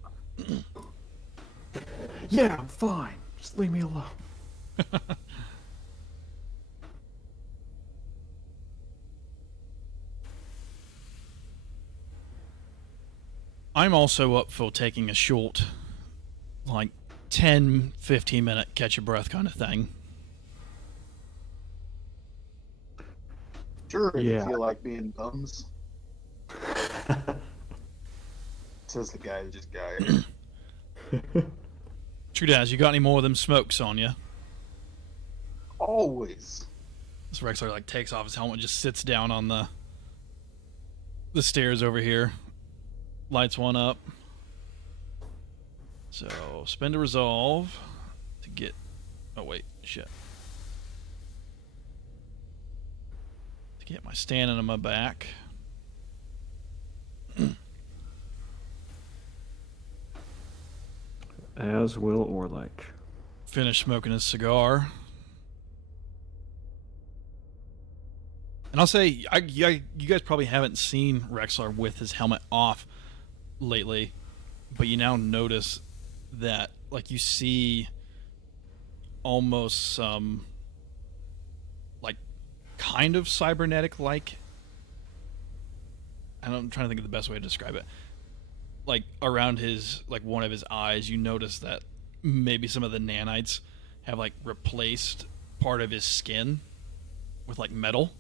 Yeah, I'm fine. Just leave me alone. I'm also up for taking a short, like 10, 15 minute catch your breath kind of thing. Sure, if Yeah. you feel like being bums. Says the guy who just got here. True Daz, you got any more of them smokes on you? Always. This Rexler like takes off his helmet and just sits down on the stairs over here. Lights one up. So spend a resolve to get. Oh wait, shit. To get my standing on my back. As will Orlik. Finish smoking his cigar. And I'll say, you guys probably haven't seen Rexler with his helmet off lately, but you now notice that, like, you see almost some, like, kind of cybernetic-like. I'm trying to think of the best way to describe it. Like, around his, like, one of his eyes, you notice that maybe some of the nanites have, like, replaced part of his skin with, like, metal.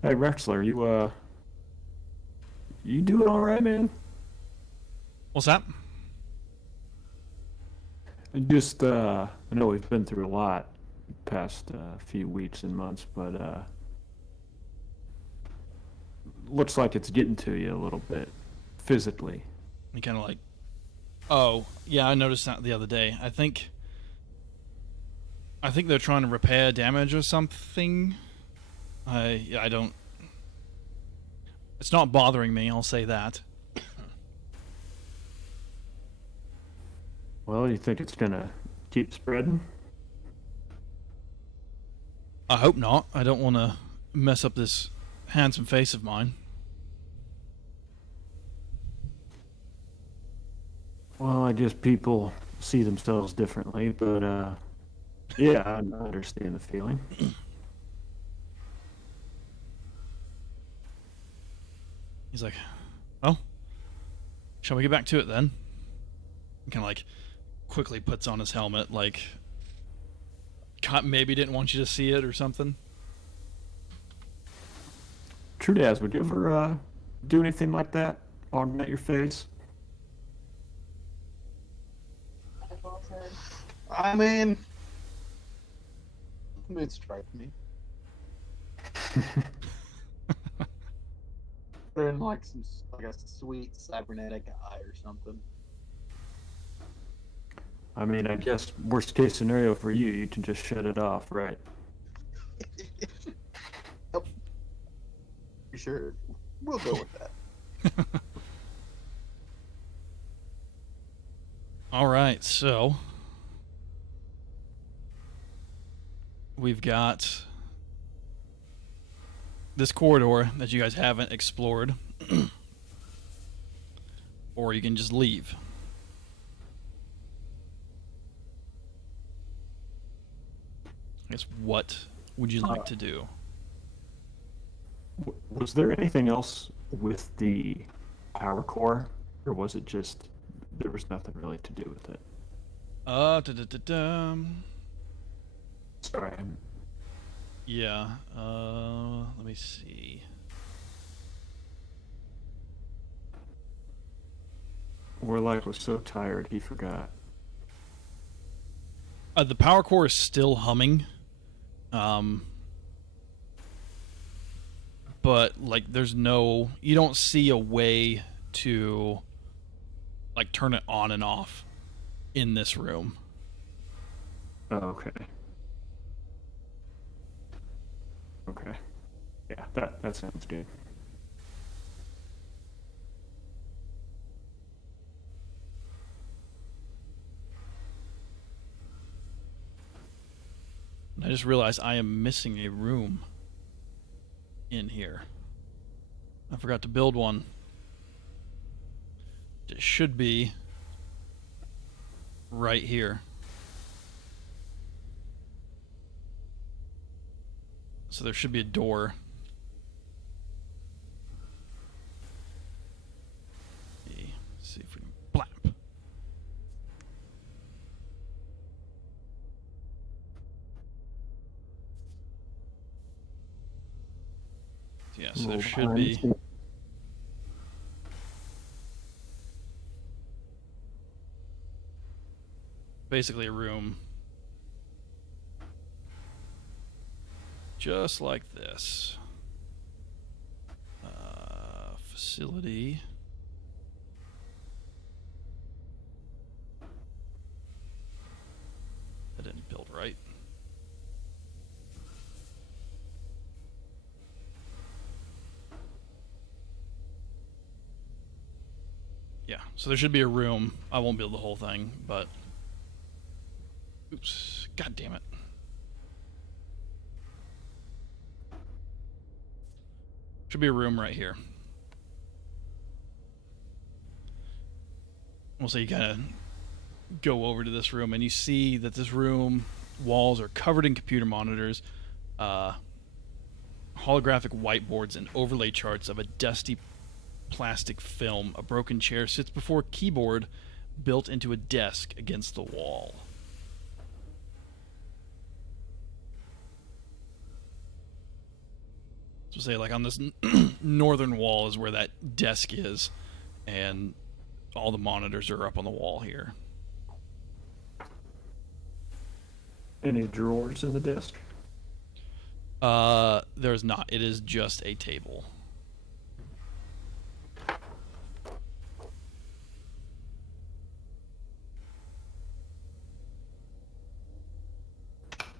Hey Rexler, you doing all right, man? What's that? Just I know we've been through a lot the past few weeks and months, but looks like it's getting to you a little bit physically. He kind of like, oh yeah, I noticed that the other day. I think they're trying to repair damage or something. I don't. It's not bothering me. I'll say that. Well, you think it's gonna keep spreading? I hope not. I don't want to mess up this handsome face of mine. Well, I guess people see themselves differently, but yeah, I understand the feeling. He's like, well, Shall we get back to it then? Kind of like quickly puts on his helmet, like maybe didn't want you to see it or something. True Daz, would you ever do anything like that? Augment your face? I mean, it strike me. They're in like a sweet cybernetic eye or something. I mean, I guess worst case scenario for you, you can just shut it off, right? Yep. Sure. We'll go with that. All right, so we've got this corridor that you guys haven't explored, or you can just leave. I guess what would you like to do? Was there anything else with the power core, or was it just there was nothing really to do with it? Sorry. Yeah, let me see. Warlock was so tired he forgot. The power core is still humming. But like there's no, you don't see a way to like turn it on and off in this room. Oh, okay. Okay. Yeah, that sounds good. I just realized I am missing a room in here. I forgot to build one. It should be right here. So there should be a door. Let's see if we can blap. Yeah, so there should be basically a room just like this. Facility. That didn't build right. Yeah, so there should be a room. I won't build the whole thing, but... Oops. God damn it. Should be a room right here. We'll say you kind of go over to this room, and you see that this room walls are covered in computer monitors, holographic whiteboards, and overlay charts of a dusty plastic film. A broken chair sits before a keyboard built into a desk against the wall. So say like on this northern wall is where that desk is, and all the monitors are up on the wall here. Any drawers in the desk? There's not. It is just a table.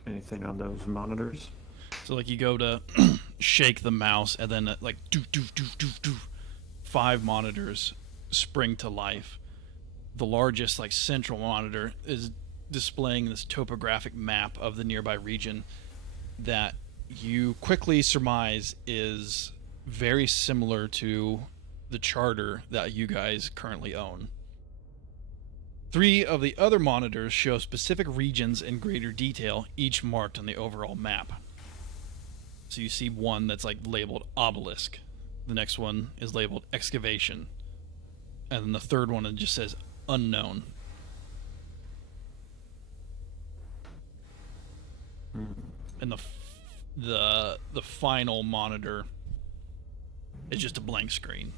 Anything on those monitors? So like you go to shake the mouse, and then like do 5 monitors spring to life. The largest like central monitor is displaying this topographic map of the nearby region that you quickly surmise is very similar to the charter that you guys currently own. 3 of the other monitors show specific regions in greater detail, each marked on the overall map. So you see one that's like labeled obelisk. The next one is labeled excavation. and then the third one it just says unknown. And the final monitor is just a blank screen.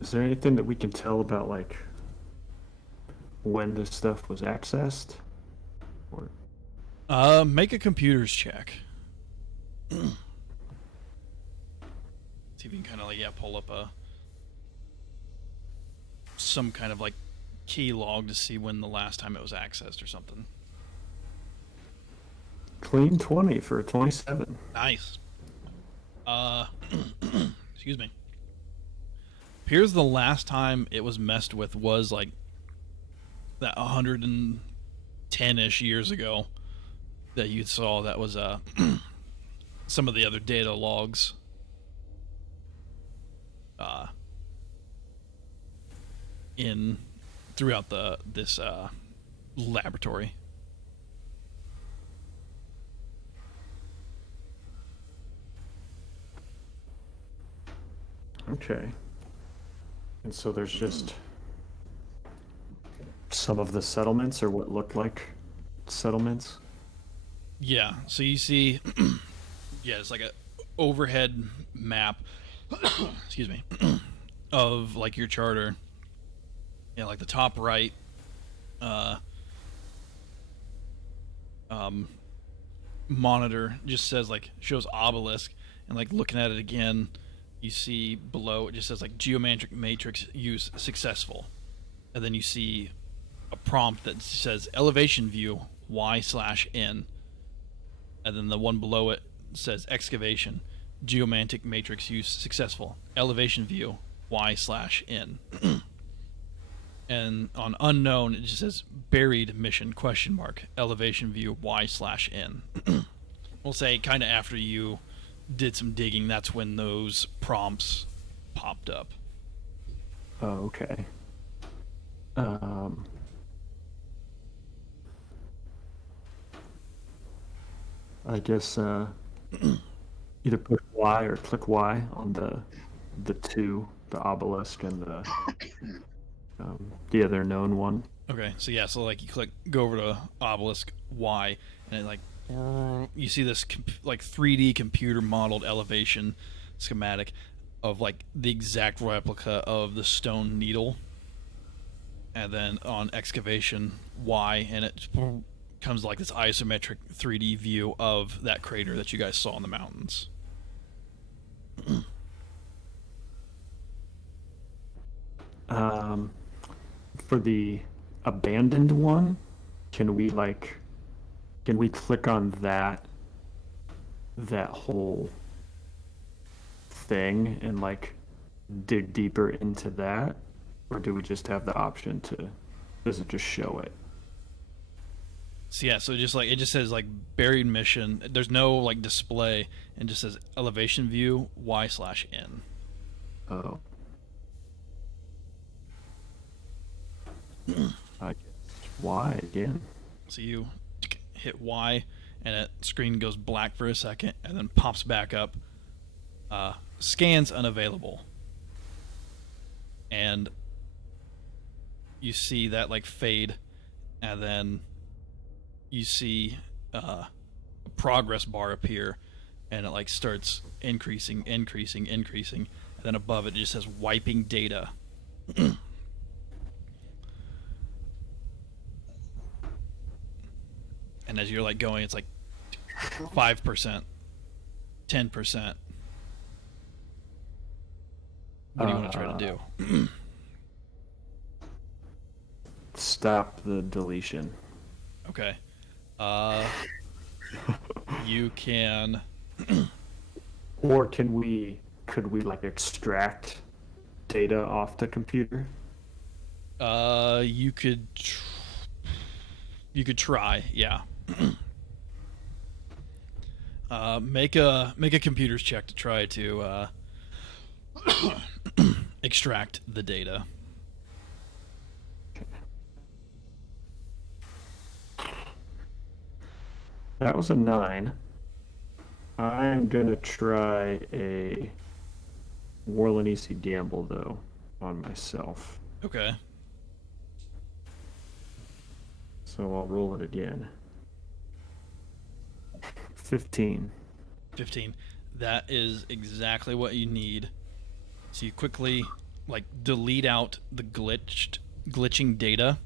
Is there anything that we can tell about like when this stuff was accessed? Or Make a computers check. See if you can kind of like pull up some kind of like key log to see when the last time it was accessed or something. clean 20 for a 27. Nice. Excuse me. Appears the last time it was messed with was like that 110-ish years ago that you saw. That was some of the other data logs. In throughout this laboratory. Okay. And so there's just some of the settlements, or what looked like settlements. Yeah, so you see, it's like a overhead map, excuse me, of like your charter. Yeah, like the top right, monitor just says like shows obelisk, and like looking at it again, you see below it just says like geometric matrix use successful, and then you see a prompt that says elevation view Y/N, and then the one below it says excavation geomantic matrix use successful, elevation view Y/N. And on unknown it just says buried mission ? Elevation view Y/N. We'll say kind of after you did some digging, that's when those prompts popped up. Oh, okay. I guess either push Y or click Y on the two, the obelisk and the other known one. Okay, so like you go over to obelisk Y, and it like you see this like 3D computer modeled elevation schematic of like the exact replica of the stone needle, and then on excavation Y, and it comes like this isometric 3D view of that crater that you guys saw in the mountains. For the abandoned one, can we click on that whole thing and like dig deeper into that, or do we just have the option to? Does it just show it? So just like it just says like buried mission. There's no like display, and just says elevation view Y/N. Oh. I guess Y again. So you hit Y, and it screen goes black for a second, and then pops back up. Scans unavailable, and you see that like fade, and then you see a progress bar appear, and it like starts increasing, and then above it just says wiping data. And as you're like going, it's like 5%, 10%. What do you want to try to do? Stop the deletion. Okay. You can. Or could we like extract data off the computer? You could. You could try, yeah. Make a computers check to try to extract the data. That was a 9. I'm gonna try a Warlanisi gamble though on myself. Okay. So I'll roll it again. 15. 15. That is exactly what you need. So you quickly like delete out the glitching data.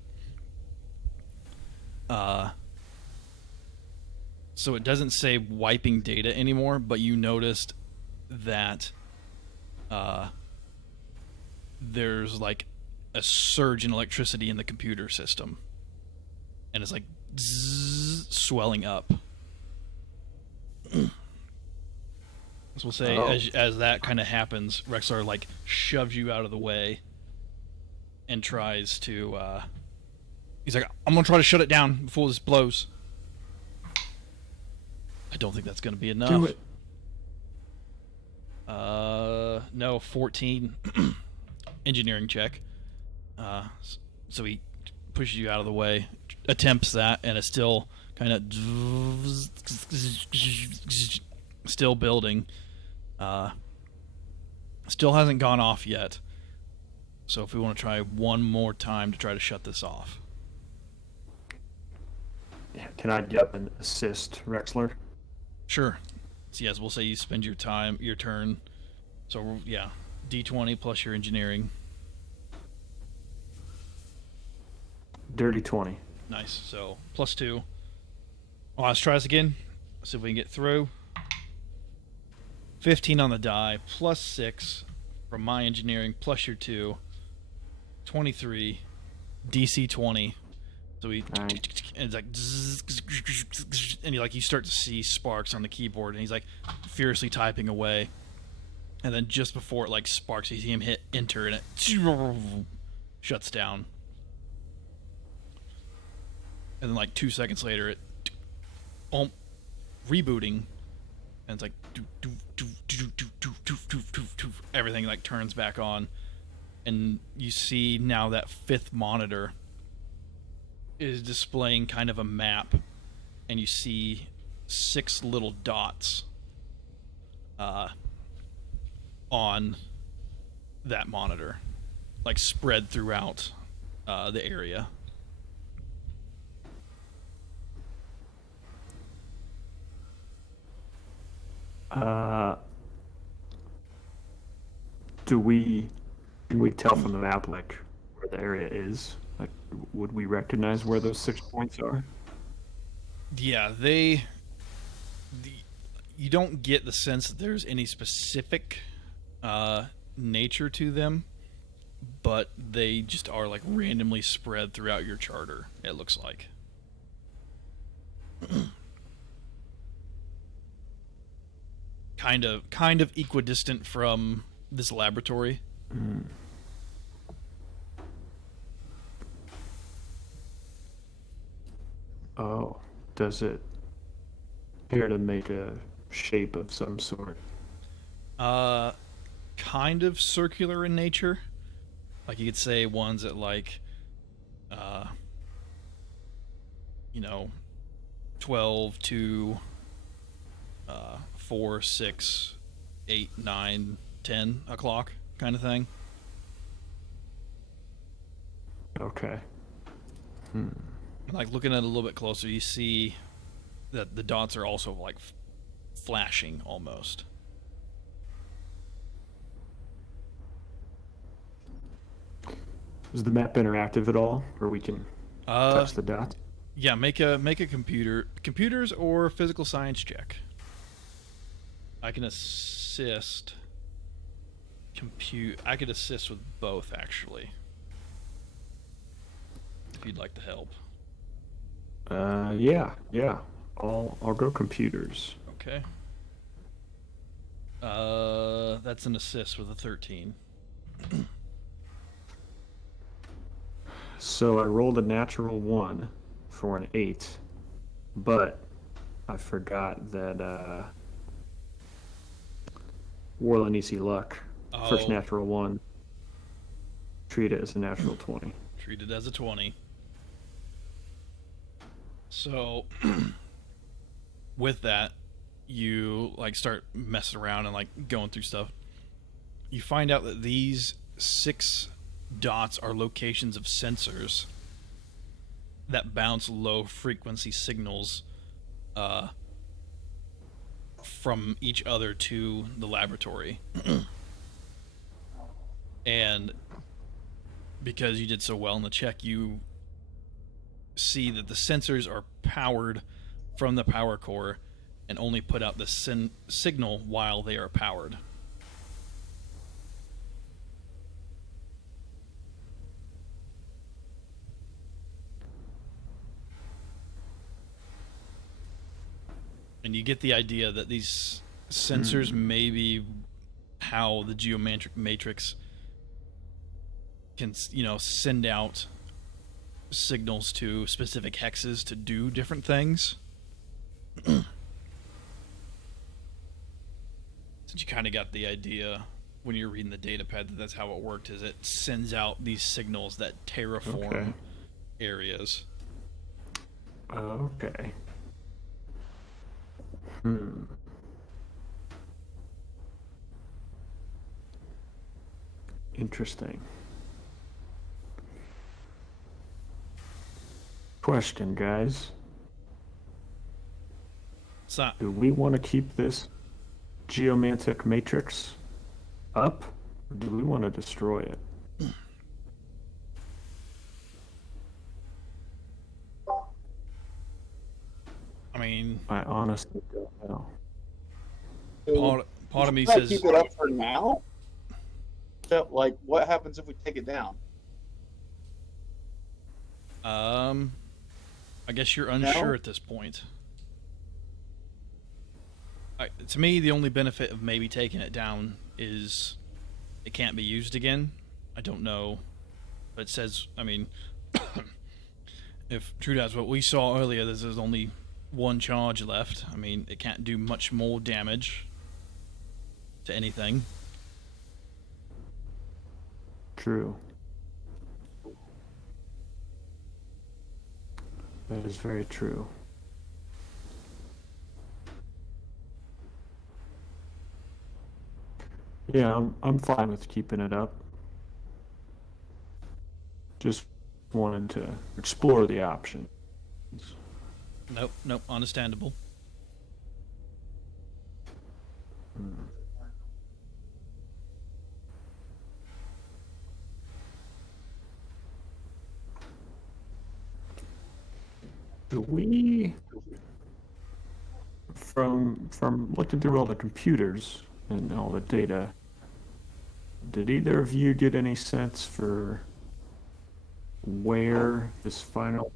So it doesn't say wiping data anymore, but you noticed that there's like a surge in electricity in the computer system, and it's like swelling up. So we'll say as that kind of happens, Rexar like shoves you out of the way and tries to. He's like, "I'm gonna try to shut it down before this blows." I don't think that's gonna be enough. Do it. No, 14 engineering check. So he pushes you out of the way, attempts that, and it's still kind of still building. Still hasn't gone off yet. So if we want to try one more time to try to shut this off. Yeah, can I get an assist, Rexler? Sure. So yes, we'll say you spend your turn. So yeah, D20 plus your engineering. Dirty 20. Nice. So +2. Oh, let's try this again. See if we can get through. 15 on the die, +6 from my engineering, plus your 2. 23. DC 20. So we Nice. and it's like and you start to see sparks on the keyboard, and he's like furiously typing away. And then just before it like sparks, you see him hit enter, and it shuts down. And then like 2 seconds later, it rebooting, and it's like everything like turns back on, and you see now that 5th monitor is displaying kind of a map, and you see 6 little dots on that monitor, like spread throughout the area. Can we tell from the map like where the area is? Like, would we recognize where those 6 points are? Yeah, you don't get the sense that there's any specific nature to them, but they just are like randomly spread throughout your charter, it looks like. kind of equidistant from this laboratory. Oh, does it appear to make a shape of some sort? Kind of circular in nature. Like you could say ones that like 12 to 4, 6, 8, 9, 10 o'clock kind of thing. Okay. Like looking at it a little bit closer, you see that the dots are also like flashing almost. Is the map interactive at all, or we can touch the dots? Yeah, make a computers or physical science check. I can assist. I could assist with both actually, if you'd like the help. Yeah. I'll go computers. Okay. That's an assist with a 13. So I rolled a natural 1 for an 8, but I forgot that Warlanisi luck. First Oh. natural 1. Treat it as a natural 20. Treated as a 20. So with that, you like start messing around and like going through stuff. You find out that these 6 dots are locations of sensors that bounce low frequency signals from each other to the laboratory. And because you did so well in the check, you see that the sensors are powered from the power core and only put out the signal while they are powered. And you get the idea that these sensors may be how the geometric matrix can, send out signals to specific hexes to do different things. Since you kind of got the idea when you're reading the data pad that that's how it worked, is it sends out these signals that terraform areas. Okay. Interesting. Question, guys. So, Do we want to keep this geomantic matrix up, or do we want to destroy it? I mean, I honestly don't know. part of me Should I says keep it up for now. So, like, what happens if we take it down? I guess you're unsure No? at this point. To me, the only benefit of maybe taking it down is it can't be used again. I don't know, but it says, I mean, if true that's what we saw earlier, there's only 1 charge left. I mean, it can't do much more damage to anything. True. That is very true. Yeah, I'm fine with keeping it up. Just wanted to explore the options. Nope, understandable. Do we, from looking through all the computers and all the data, did either of you get any sense for where this final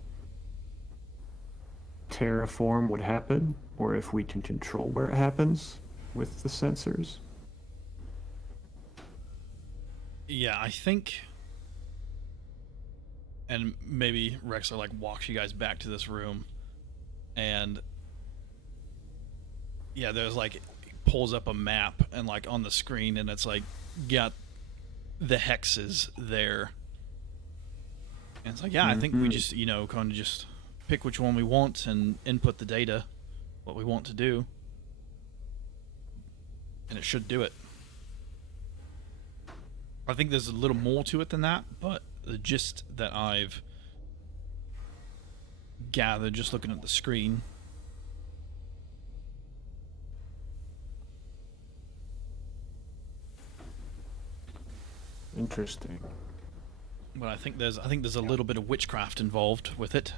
terraform would happen, or if we can control where it happens with the sensors? Yeah, I think, and maybe Rexler like walks you guys back to this room, and yeah, there's like pulls up a map and like on the screen, and it's like got the hexes there, and it's like, yeah, I think we just kind of just pick which one we want and input the data, what we want to do, and it should do it. I think there's a little more to it than that, but the gist that I've gathered just looking at the screen. Interesting. But I think there's a little bit of witchcraft involved with it.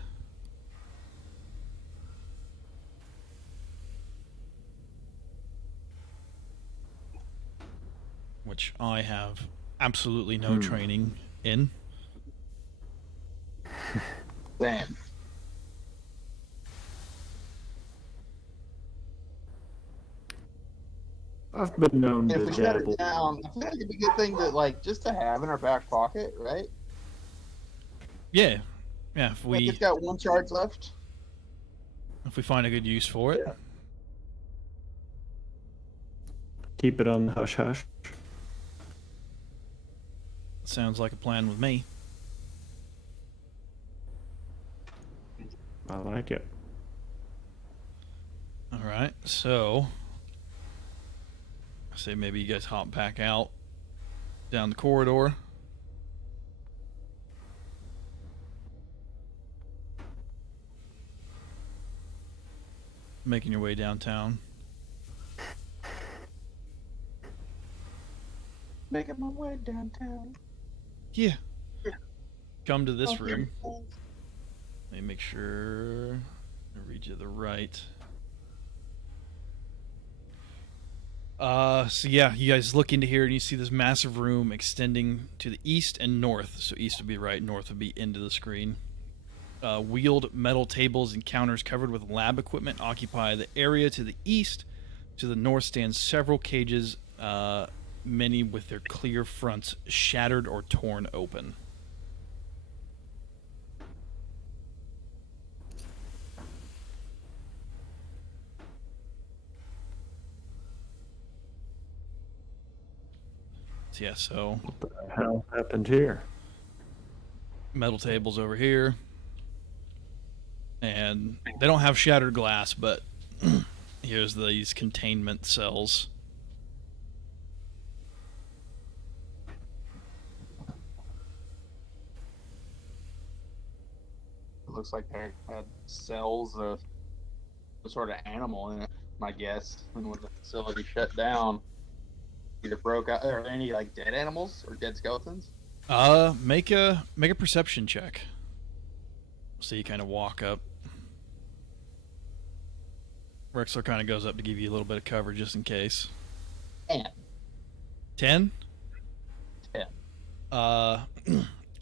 Which I have absolutely no training in. Damn. I've been known If to we shut dabble. it down, I feel like it'd be a good thing to like just to have in our back pocket, right? Yeah, if Like we it's got 1 charge left. find a good use for it. Yeah. Keep it on the hush hush. Sounds like a plan with me. I like it. All right, so I say maybe you guys hop back out down the corridor. Making your way downtown. Making my way downtown. Yeah. Come to this Okay. room. Let me make sure I read you the right. So yeah, you guys look into here and you see this massive room extending to the east and north. So east would be right, north would be into the screen. Wheeled metal tables and counters covered with lab equipment occupy the area to the east. To the north stand several cages, many with their clear fronts shattered or torn open. So yeah, so What the hell happened here? metal tables over here. And they don't have shattered glass, but here's these containment cells. It looks like they had cells of some sort of animal in it, I guess. And when the facility shut down, either broke out. Are there any like dead animals or dead skeletons? Make a perception check. So you kind of walk up. Rexler kind of goes up to give you a little bit of cover just in case. 10. 10? 10.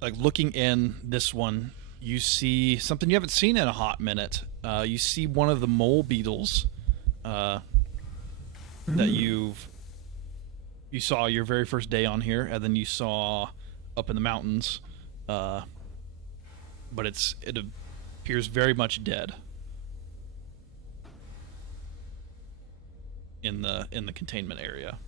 Like looking in this one, you see something you haven't seen in a hot minute. You see one of the mole beetles that you saw your very first day on here, and then you saw up in the mountains. But it appears very much dead in the containment area.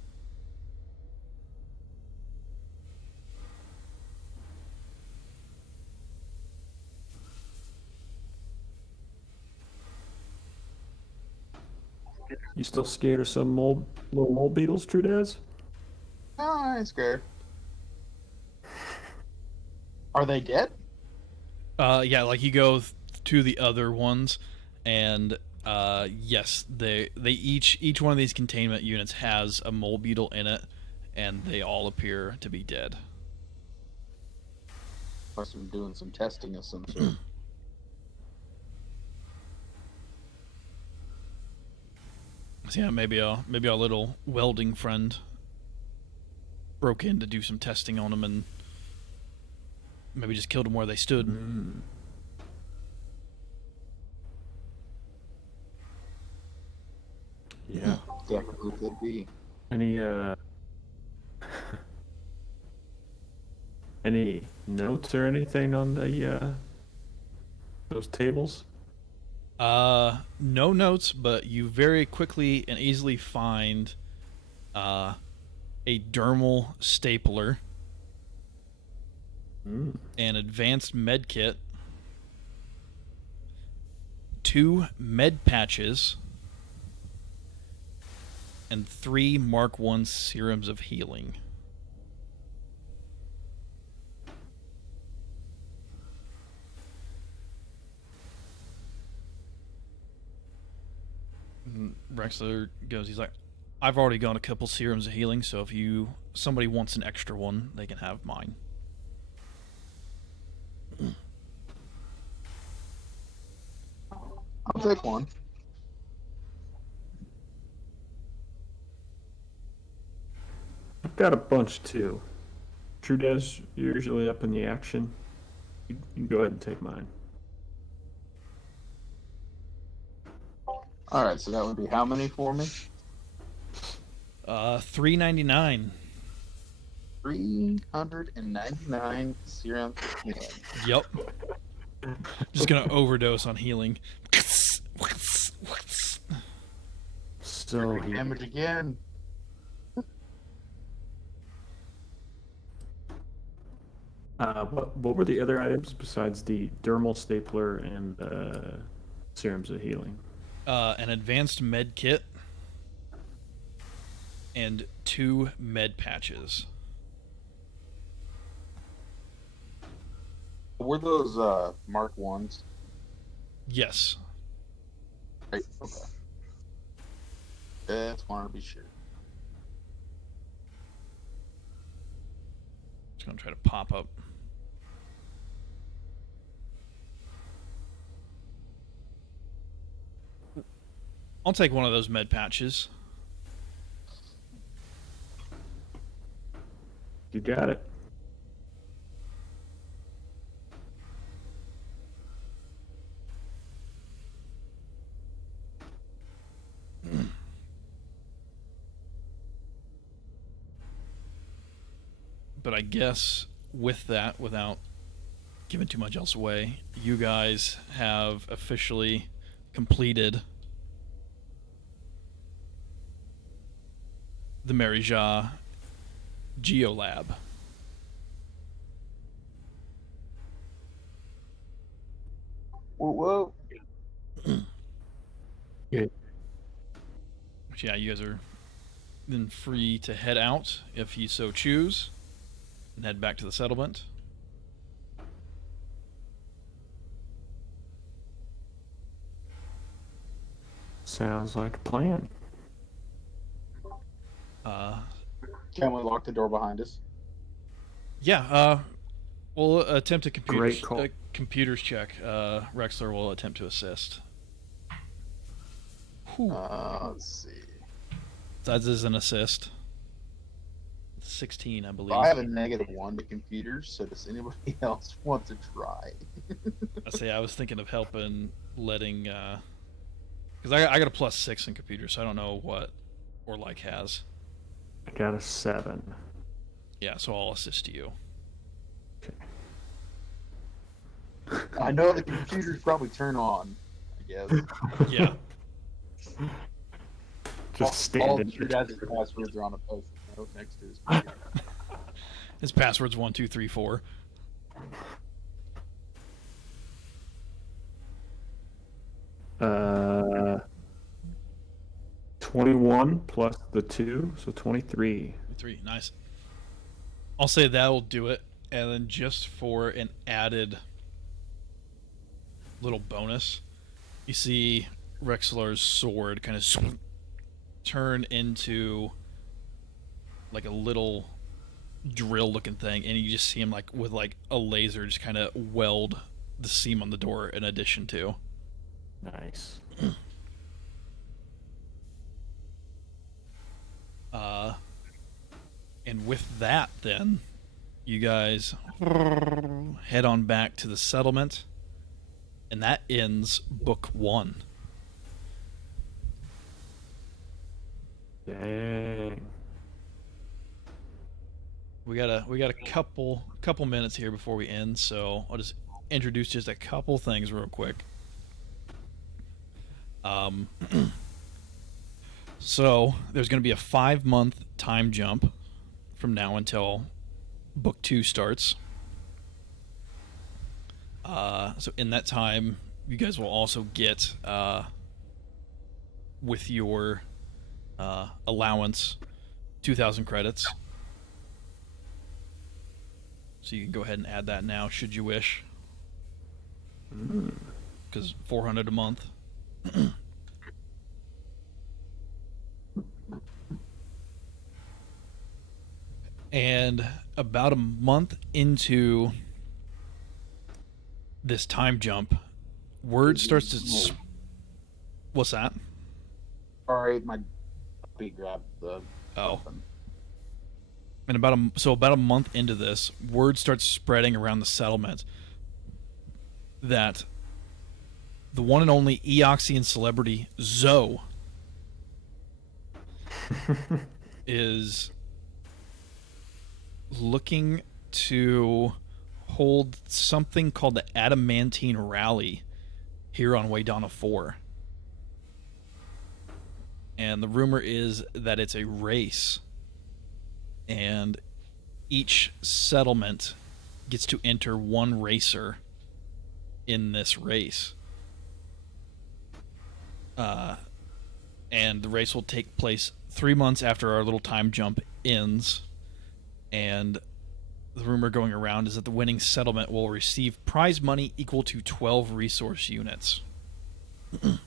You still scared of some little mole beetles, Trudez? No, I ain't scared. Are they dead? Yeah, like you go to the other ones, and yes, they each one of these containment units has a mole beetle in it, and they all appear to be dead. Must have been doing some testing of some sort. So yeah, maybe a little welding friend broke in to do some testing on them, and maybe just killed them where they stood. Yeah. Definitely could be. Any any notes or anything on the those tables? No notes, but you very quickly and easily find a dermal stapler, an advanced med kit, 2 med patches, and 3 Mark 1 serums of healing. Rexler goes, he's like, I've already got a couple serums of healing, so if somebody wants an extra one, they can have mine. I'll take one. I've got a bunch too. Trudez, you're usually up in the action. You can go ahead and take mine. Alright, so that would be how many for me? $3.99. 399 serums of healing. Yep. Just gonna overdose on healing. So Damage again. what were the other items besides the dermal stapler and serums of healing? an advanced med kit and 2 med patches. Were those Mark 1s? Yes. Right. Okay. Just wanted to be sure. Just gonna try to pop up. I'll take one of those med patches. You got it. But I guess with that, without giving too much else away, you guys have officially completed the Marija Geolab. Whoa. Good. Which, yeah, you guys are then free to head out if you so choose and head back to the settlement. Sounds like a plan. Can we lock the door behind us? Yeah, we'll attempt a Great call. computers check. Rexler will attempt to assist. Whew. Let's see. That is an assist. 16, I believe. I have a -1 to computers, so does anybody else want to try? I was thinking of helping letting, because I got a +6 in computers, so I don't know what Orlike has. I got a 7. Yeah, so I'll assist you. I know the computers probably turn on, I guess. Yeah. Just All standing. your guys' passwords are on a post note next to his computer. His password's 1234. Uh, 21 plus the 2, so 23. 3, nice. I'll say that'll do it, and then just for an added little bonus, you see Rexler's sword kind of turn into like a little drill looking thing, and you just see him like with like a laser just kind of weld the seam on the door in addition to. Nice. And with that, then you guys head on back to the settlement, and that ends book 1. Dang. We got a couple minutes here before we end, so I'll just introduce just a couple things real quick. So there's going to be a 5-month time jump from now until book 2 starts. So in that time, you guys will also get with your allowance 2,000 credits. So you can go ahead and add that now, should you wish. Because 400 a month. And about a month into this time jump, word starts to... What's that? Sorry, my puppy grabbed the... Oh. And about a month into this, word starts spreading around the settlement that the one and only Eoxian celebrity Zoe is looking to hold something called the Adamantine Rally here on Waydana 4. And the rumor is that it's a race, and each settlement gets to enter one racer in this race. And the race will take place 3 months after our little time jump ends. And the rumor going around is that the winning settlement will receive prize money equal to 12 resource units. Okay.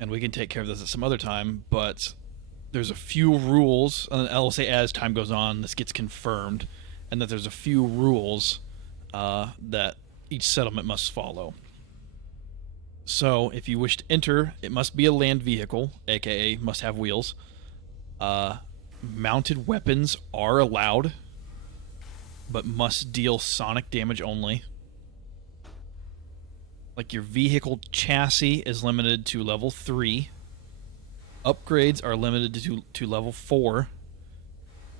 And we can take care of this at some other time, but there's a few rules, and I'll say as time goes on, this gets confirmed, and that there's a few rules that each settlement must follow. So, if you wish to enter, it must be a land vehicle, aka must have wheels. Mounted weapons are allowed, but must deal sonic damage only. Like, your vehicle chassis is limited to level 3. Upgrades are limited to level 4.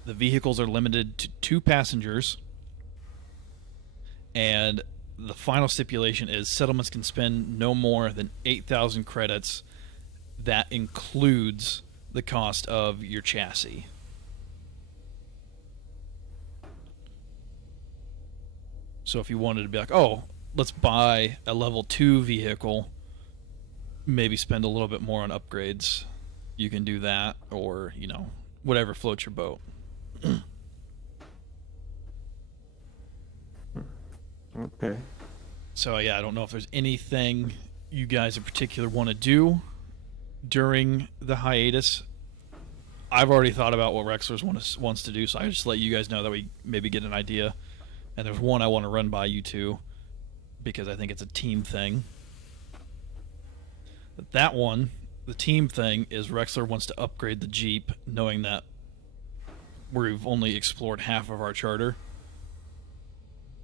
The vehicles are limited to 2 passengers. And the final stipulation is settlements can spend no more than 8,000 credits. That includes the cost of your chassis. So if you wanted to be like, oh, let's buy a level 2 vehicle, maybe spend a little bit more on upgrades, you can do that, or, you know, whatever floats your boat. Okay. So yeah, I don't know if there's anything you guys in particular want to do during the hiatus. I've already thought about what Rexler's wants to do, so I just let you guys know that we maybe get an idea. And there's one I want to run by you two, because I think it's a team thing. But that one, the team thing, is Rexler wants to upgrade the Jeep, knowing that we've only explored half of our charter.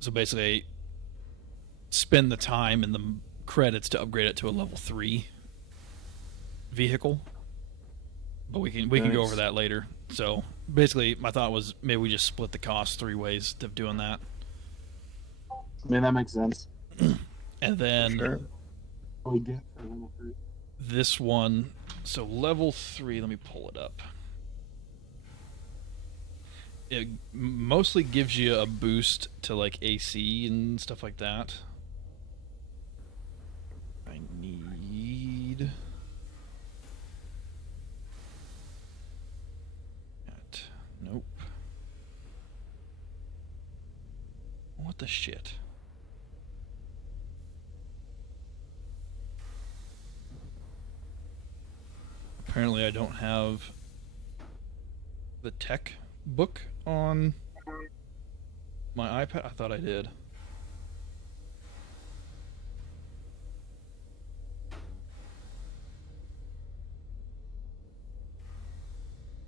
So basically, spend the time and the credits to upgrade it to a level 3 vehicle. But we can go over that later. So basically, my thought was maybe we just split the cost 3 ways of doing that. I mean, that makes sense. And then Sure. What we get for level 3? this one, so level 3, let me pull it up. It mostly gives you a boost to like AC and stuff like that. I need that. Nope. What the shit? Apparently I don't have the tech book on my iPad. I thought I did.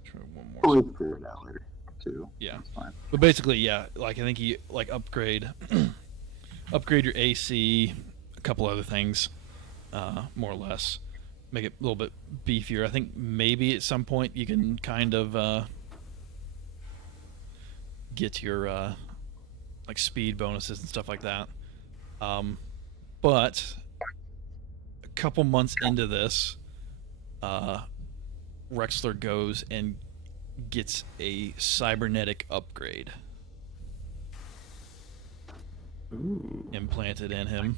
Try one more. We can figure it out later, too. Yeah. That's fine. But basically, yeah, like I think you like upgrade your AC, a couple other things, more or less. Make it a little bit beefier. I think maybe at some point you can kind of get your like speed bonuses and stuff like that. But a couple months into this, Rexler goes and gets a cybernetic upgrade implanted in him.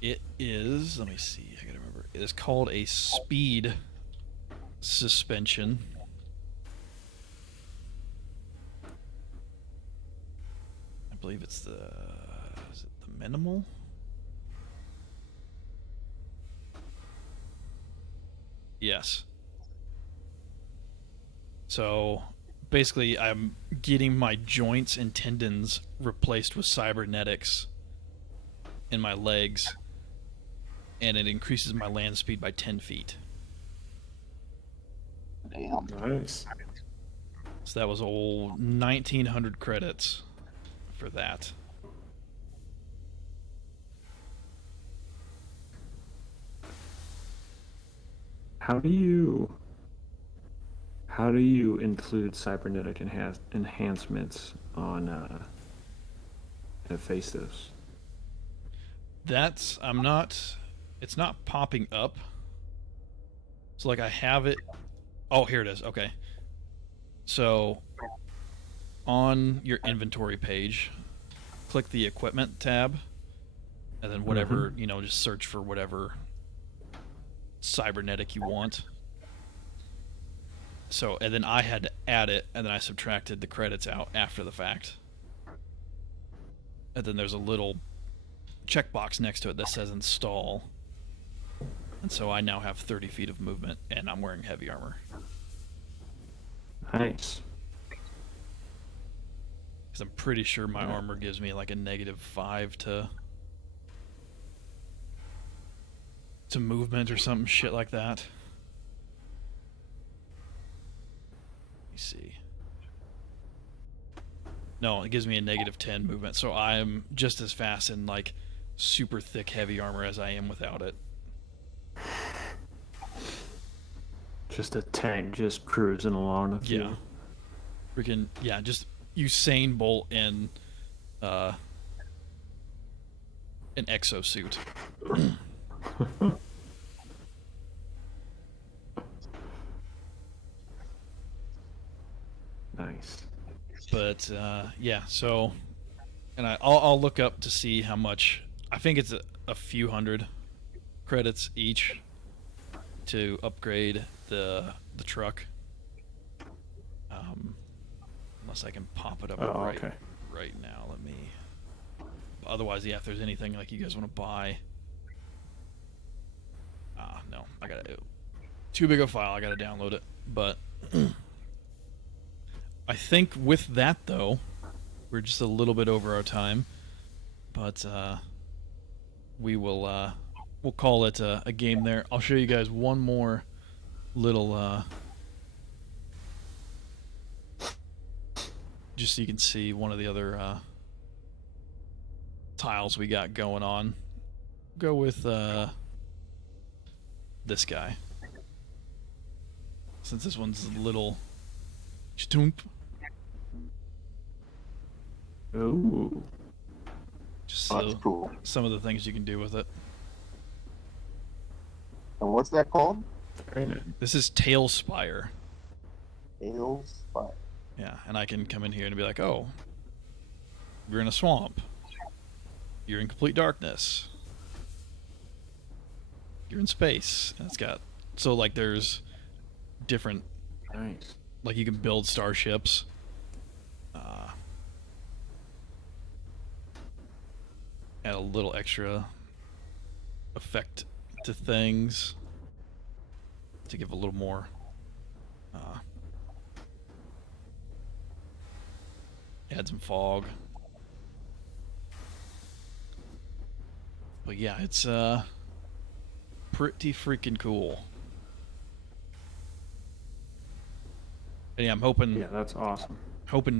It is, let me see, I gotta remember. It is called a speed suspension. I believe it's is it the minimal? Yes. So basically I'm getting my joints and tendons replaced with cybernetics in my legs, and it increases my land speed by 10 feet. Damn. Nice. So that was old 1,900 credits for that. How do you include cybernetic enhancements on Hephaestus? That's it's not popping up. So like I have it. Oh, here it is. Okay. So on your inventory page, click the equipment tab, and then whatever, you know, just search for whatever cybernetic you want. So, and then I had to add it, and then I subtracted the credits out after the fact. And then there's a little checkbox next to it that says install. And so I now have 30 feet of movement, and I'm wearing heavy armor. Nice. Because I'm pretty sure my armor gives me like a -5 to movement or something shit like that. Let me see. No, it gives me a -10 movement, so I'm just as fast in like super thick heavy armor as I am without it. Just a tank just cruising along with Yeah. you. Freaking, yeah, just Usain Bolt in an exosuit. Nice. But yeah, so, and I'll look up to see how much. I think it's a few hundred credits each to upgrade the truck. Unless I can pop it up right now. Let me. Otherwise, yeah, if there's anything like you guys want to buy. No, I got it. Too big a file. I got to download it. But I think with that though, we're just a little bit over our time. But we'll call it a game there. I'll show you guys one more little. Just so you can see one of the other tiles we got going on. Go with this guy. Since this one's a little chtoomp. Ooh. Just That's so cool. some of the things you can do with it. And what's that called? Very nice. This is Tailspire. Tailspire. Yeah, and I can come in here and be like, oh, you're in a swamp. You're in complete darkness. You're in space. And it's got, so like there's different, Nice. like you can build starships. Add a little extra effect to things to give a little more add some fog. But yeah, it's pretty freaking cool. And yeah, I'm hoping Yeah, that's awesome.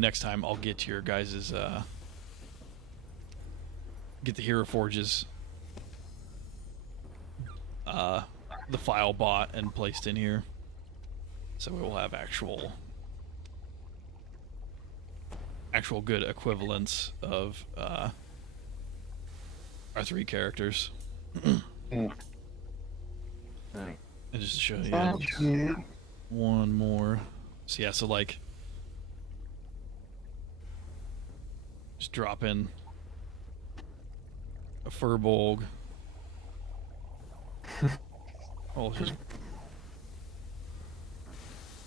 next time I'll get your guys's get the Hero Forges the file bought and placed in here, so we will have actual good equivalents of our 3 characters. Nice. And just to show you one more. So yeah, so like just drop in a Furbolg. I'll just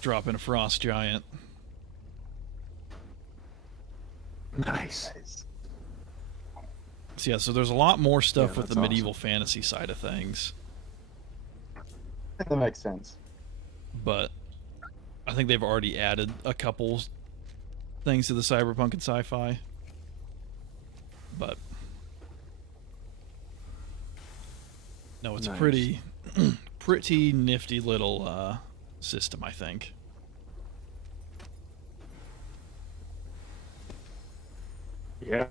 drop in a Frost Giant. Nice. So yeah, so there's a lot more stuff Yeah, with the that's medieval fantasy side of things, That makes sense. but I think they've already added a couple things to the cyberpunk and sci-fi. But no, it's a Nice. pretty nifty little system, I think. Yeah.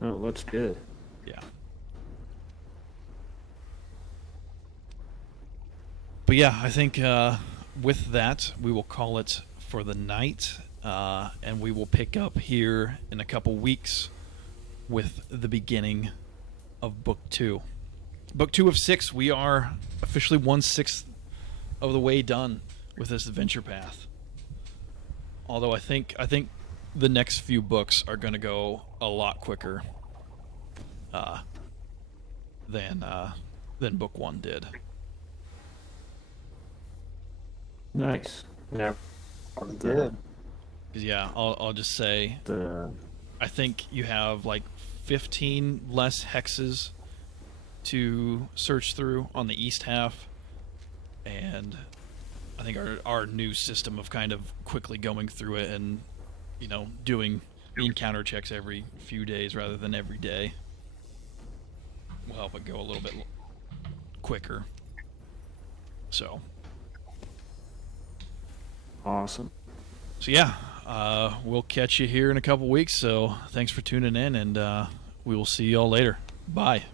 Oh, it looks good. Yeah. But yeah, I think with that, we will call it for the night, and we will pick up here in a couple weeks with the beginning of Book 2. Book 2 of 6, we are officially 1/6 of the way done with this adventure path. Although I think the next few books are going to go a lot quicker than book 1 did. Nice. Yeah. Good. 'Cause, yeah, I'll just say I think you have like 15 less hexes to search through on the east half, and I think our new system of kind of quickly going through it and, you know, doing encounter checks every few days rather than every day will help it go a little bit quicker. So Awesome. yeah, we'll catch you here in a couple weeks. So thanks for tuning in, and we will see y'all later. Bye.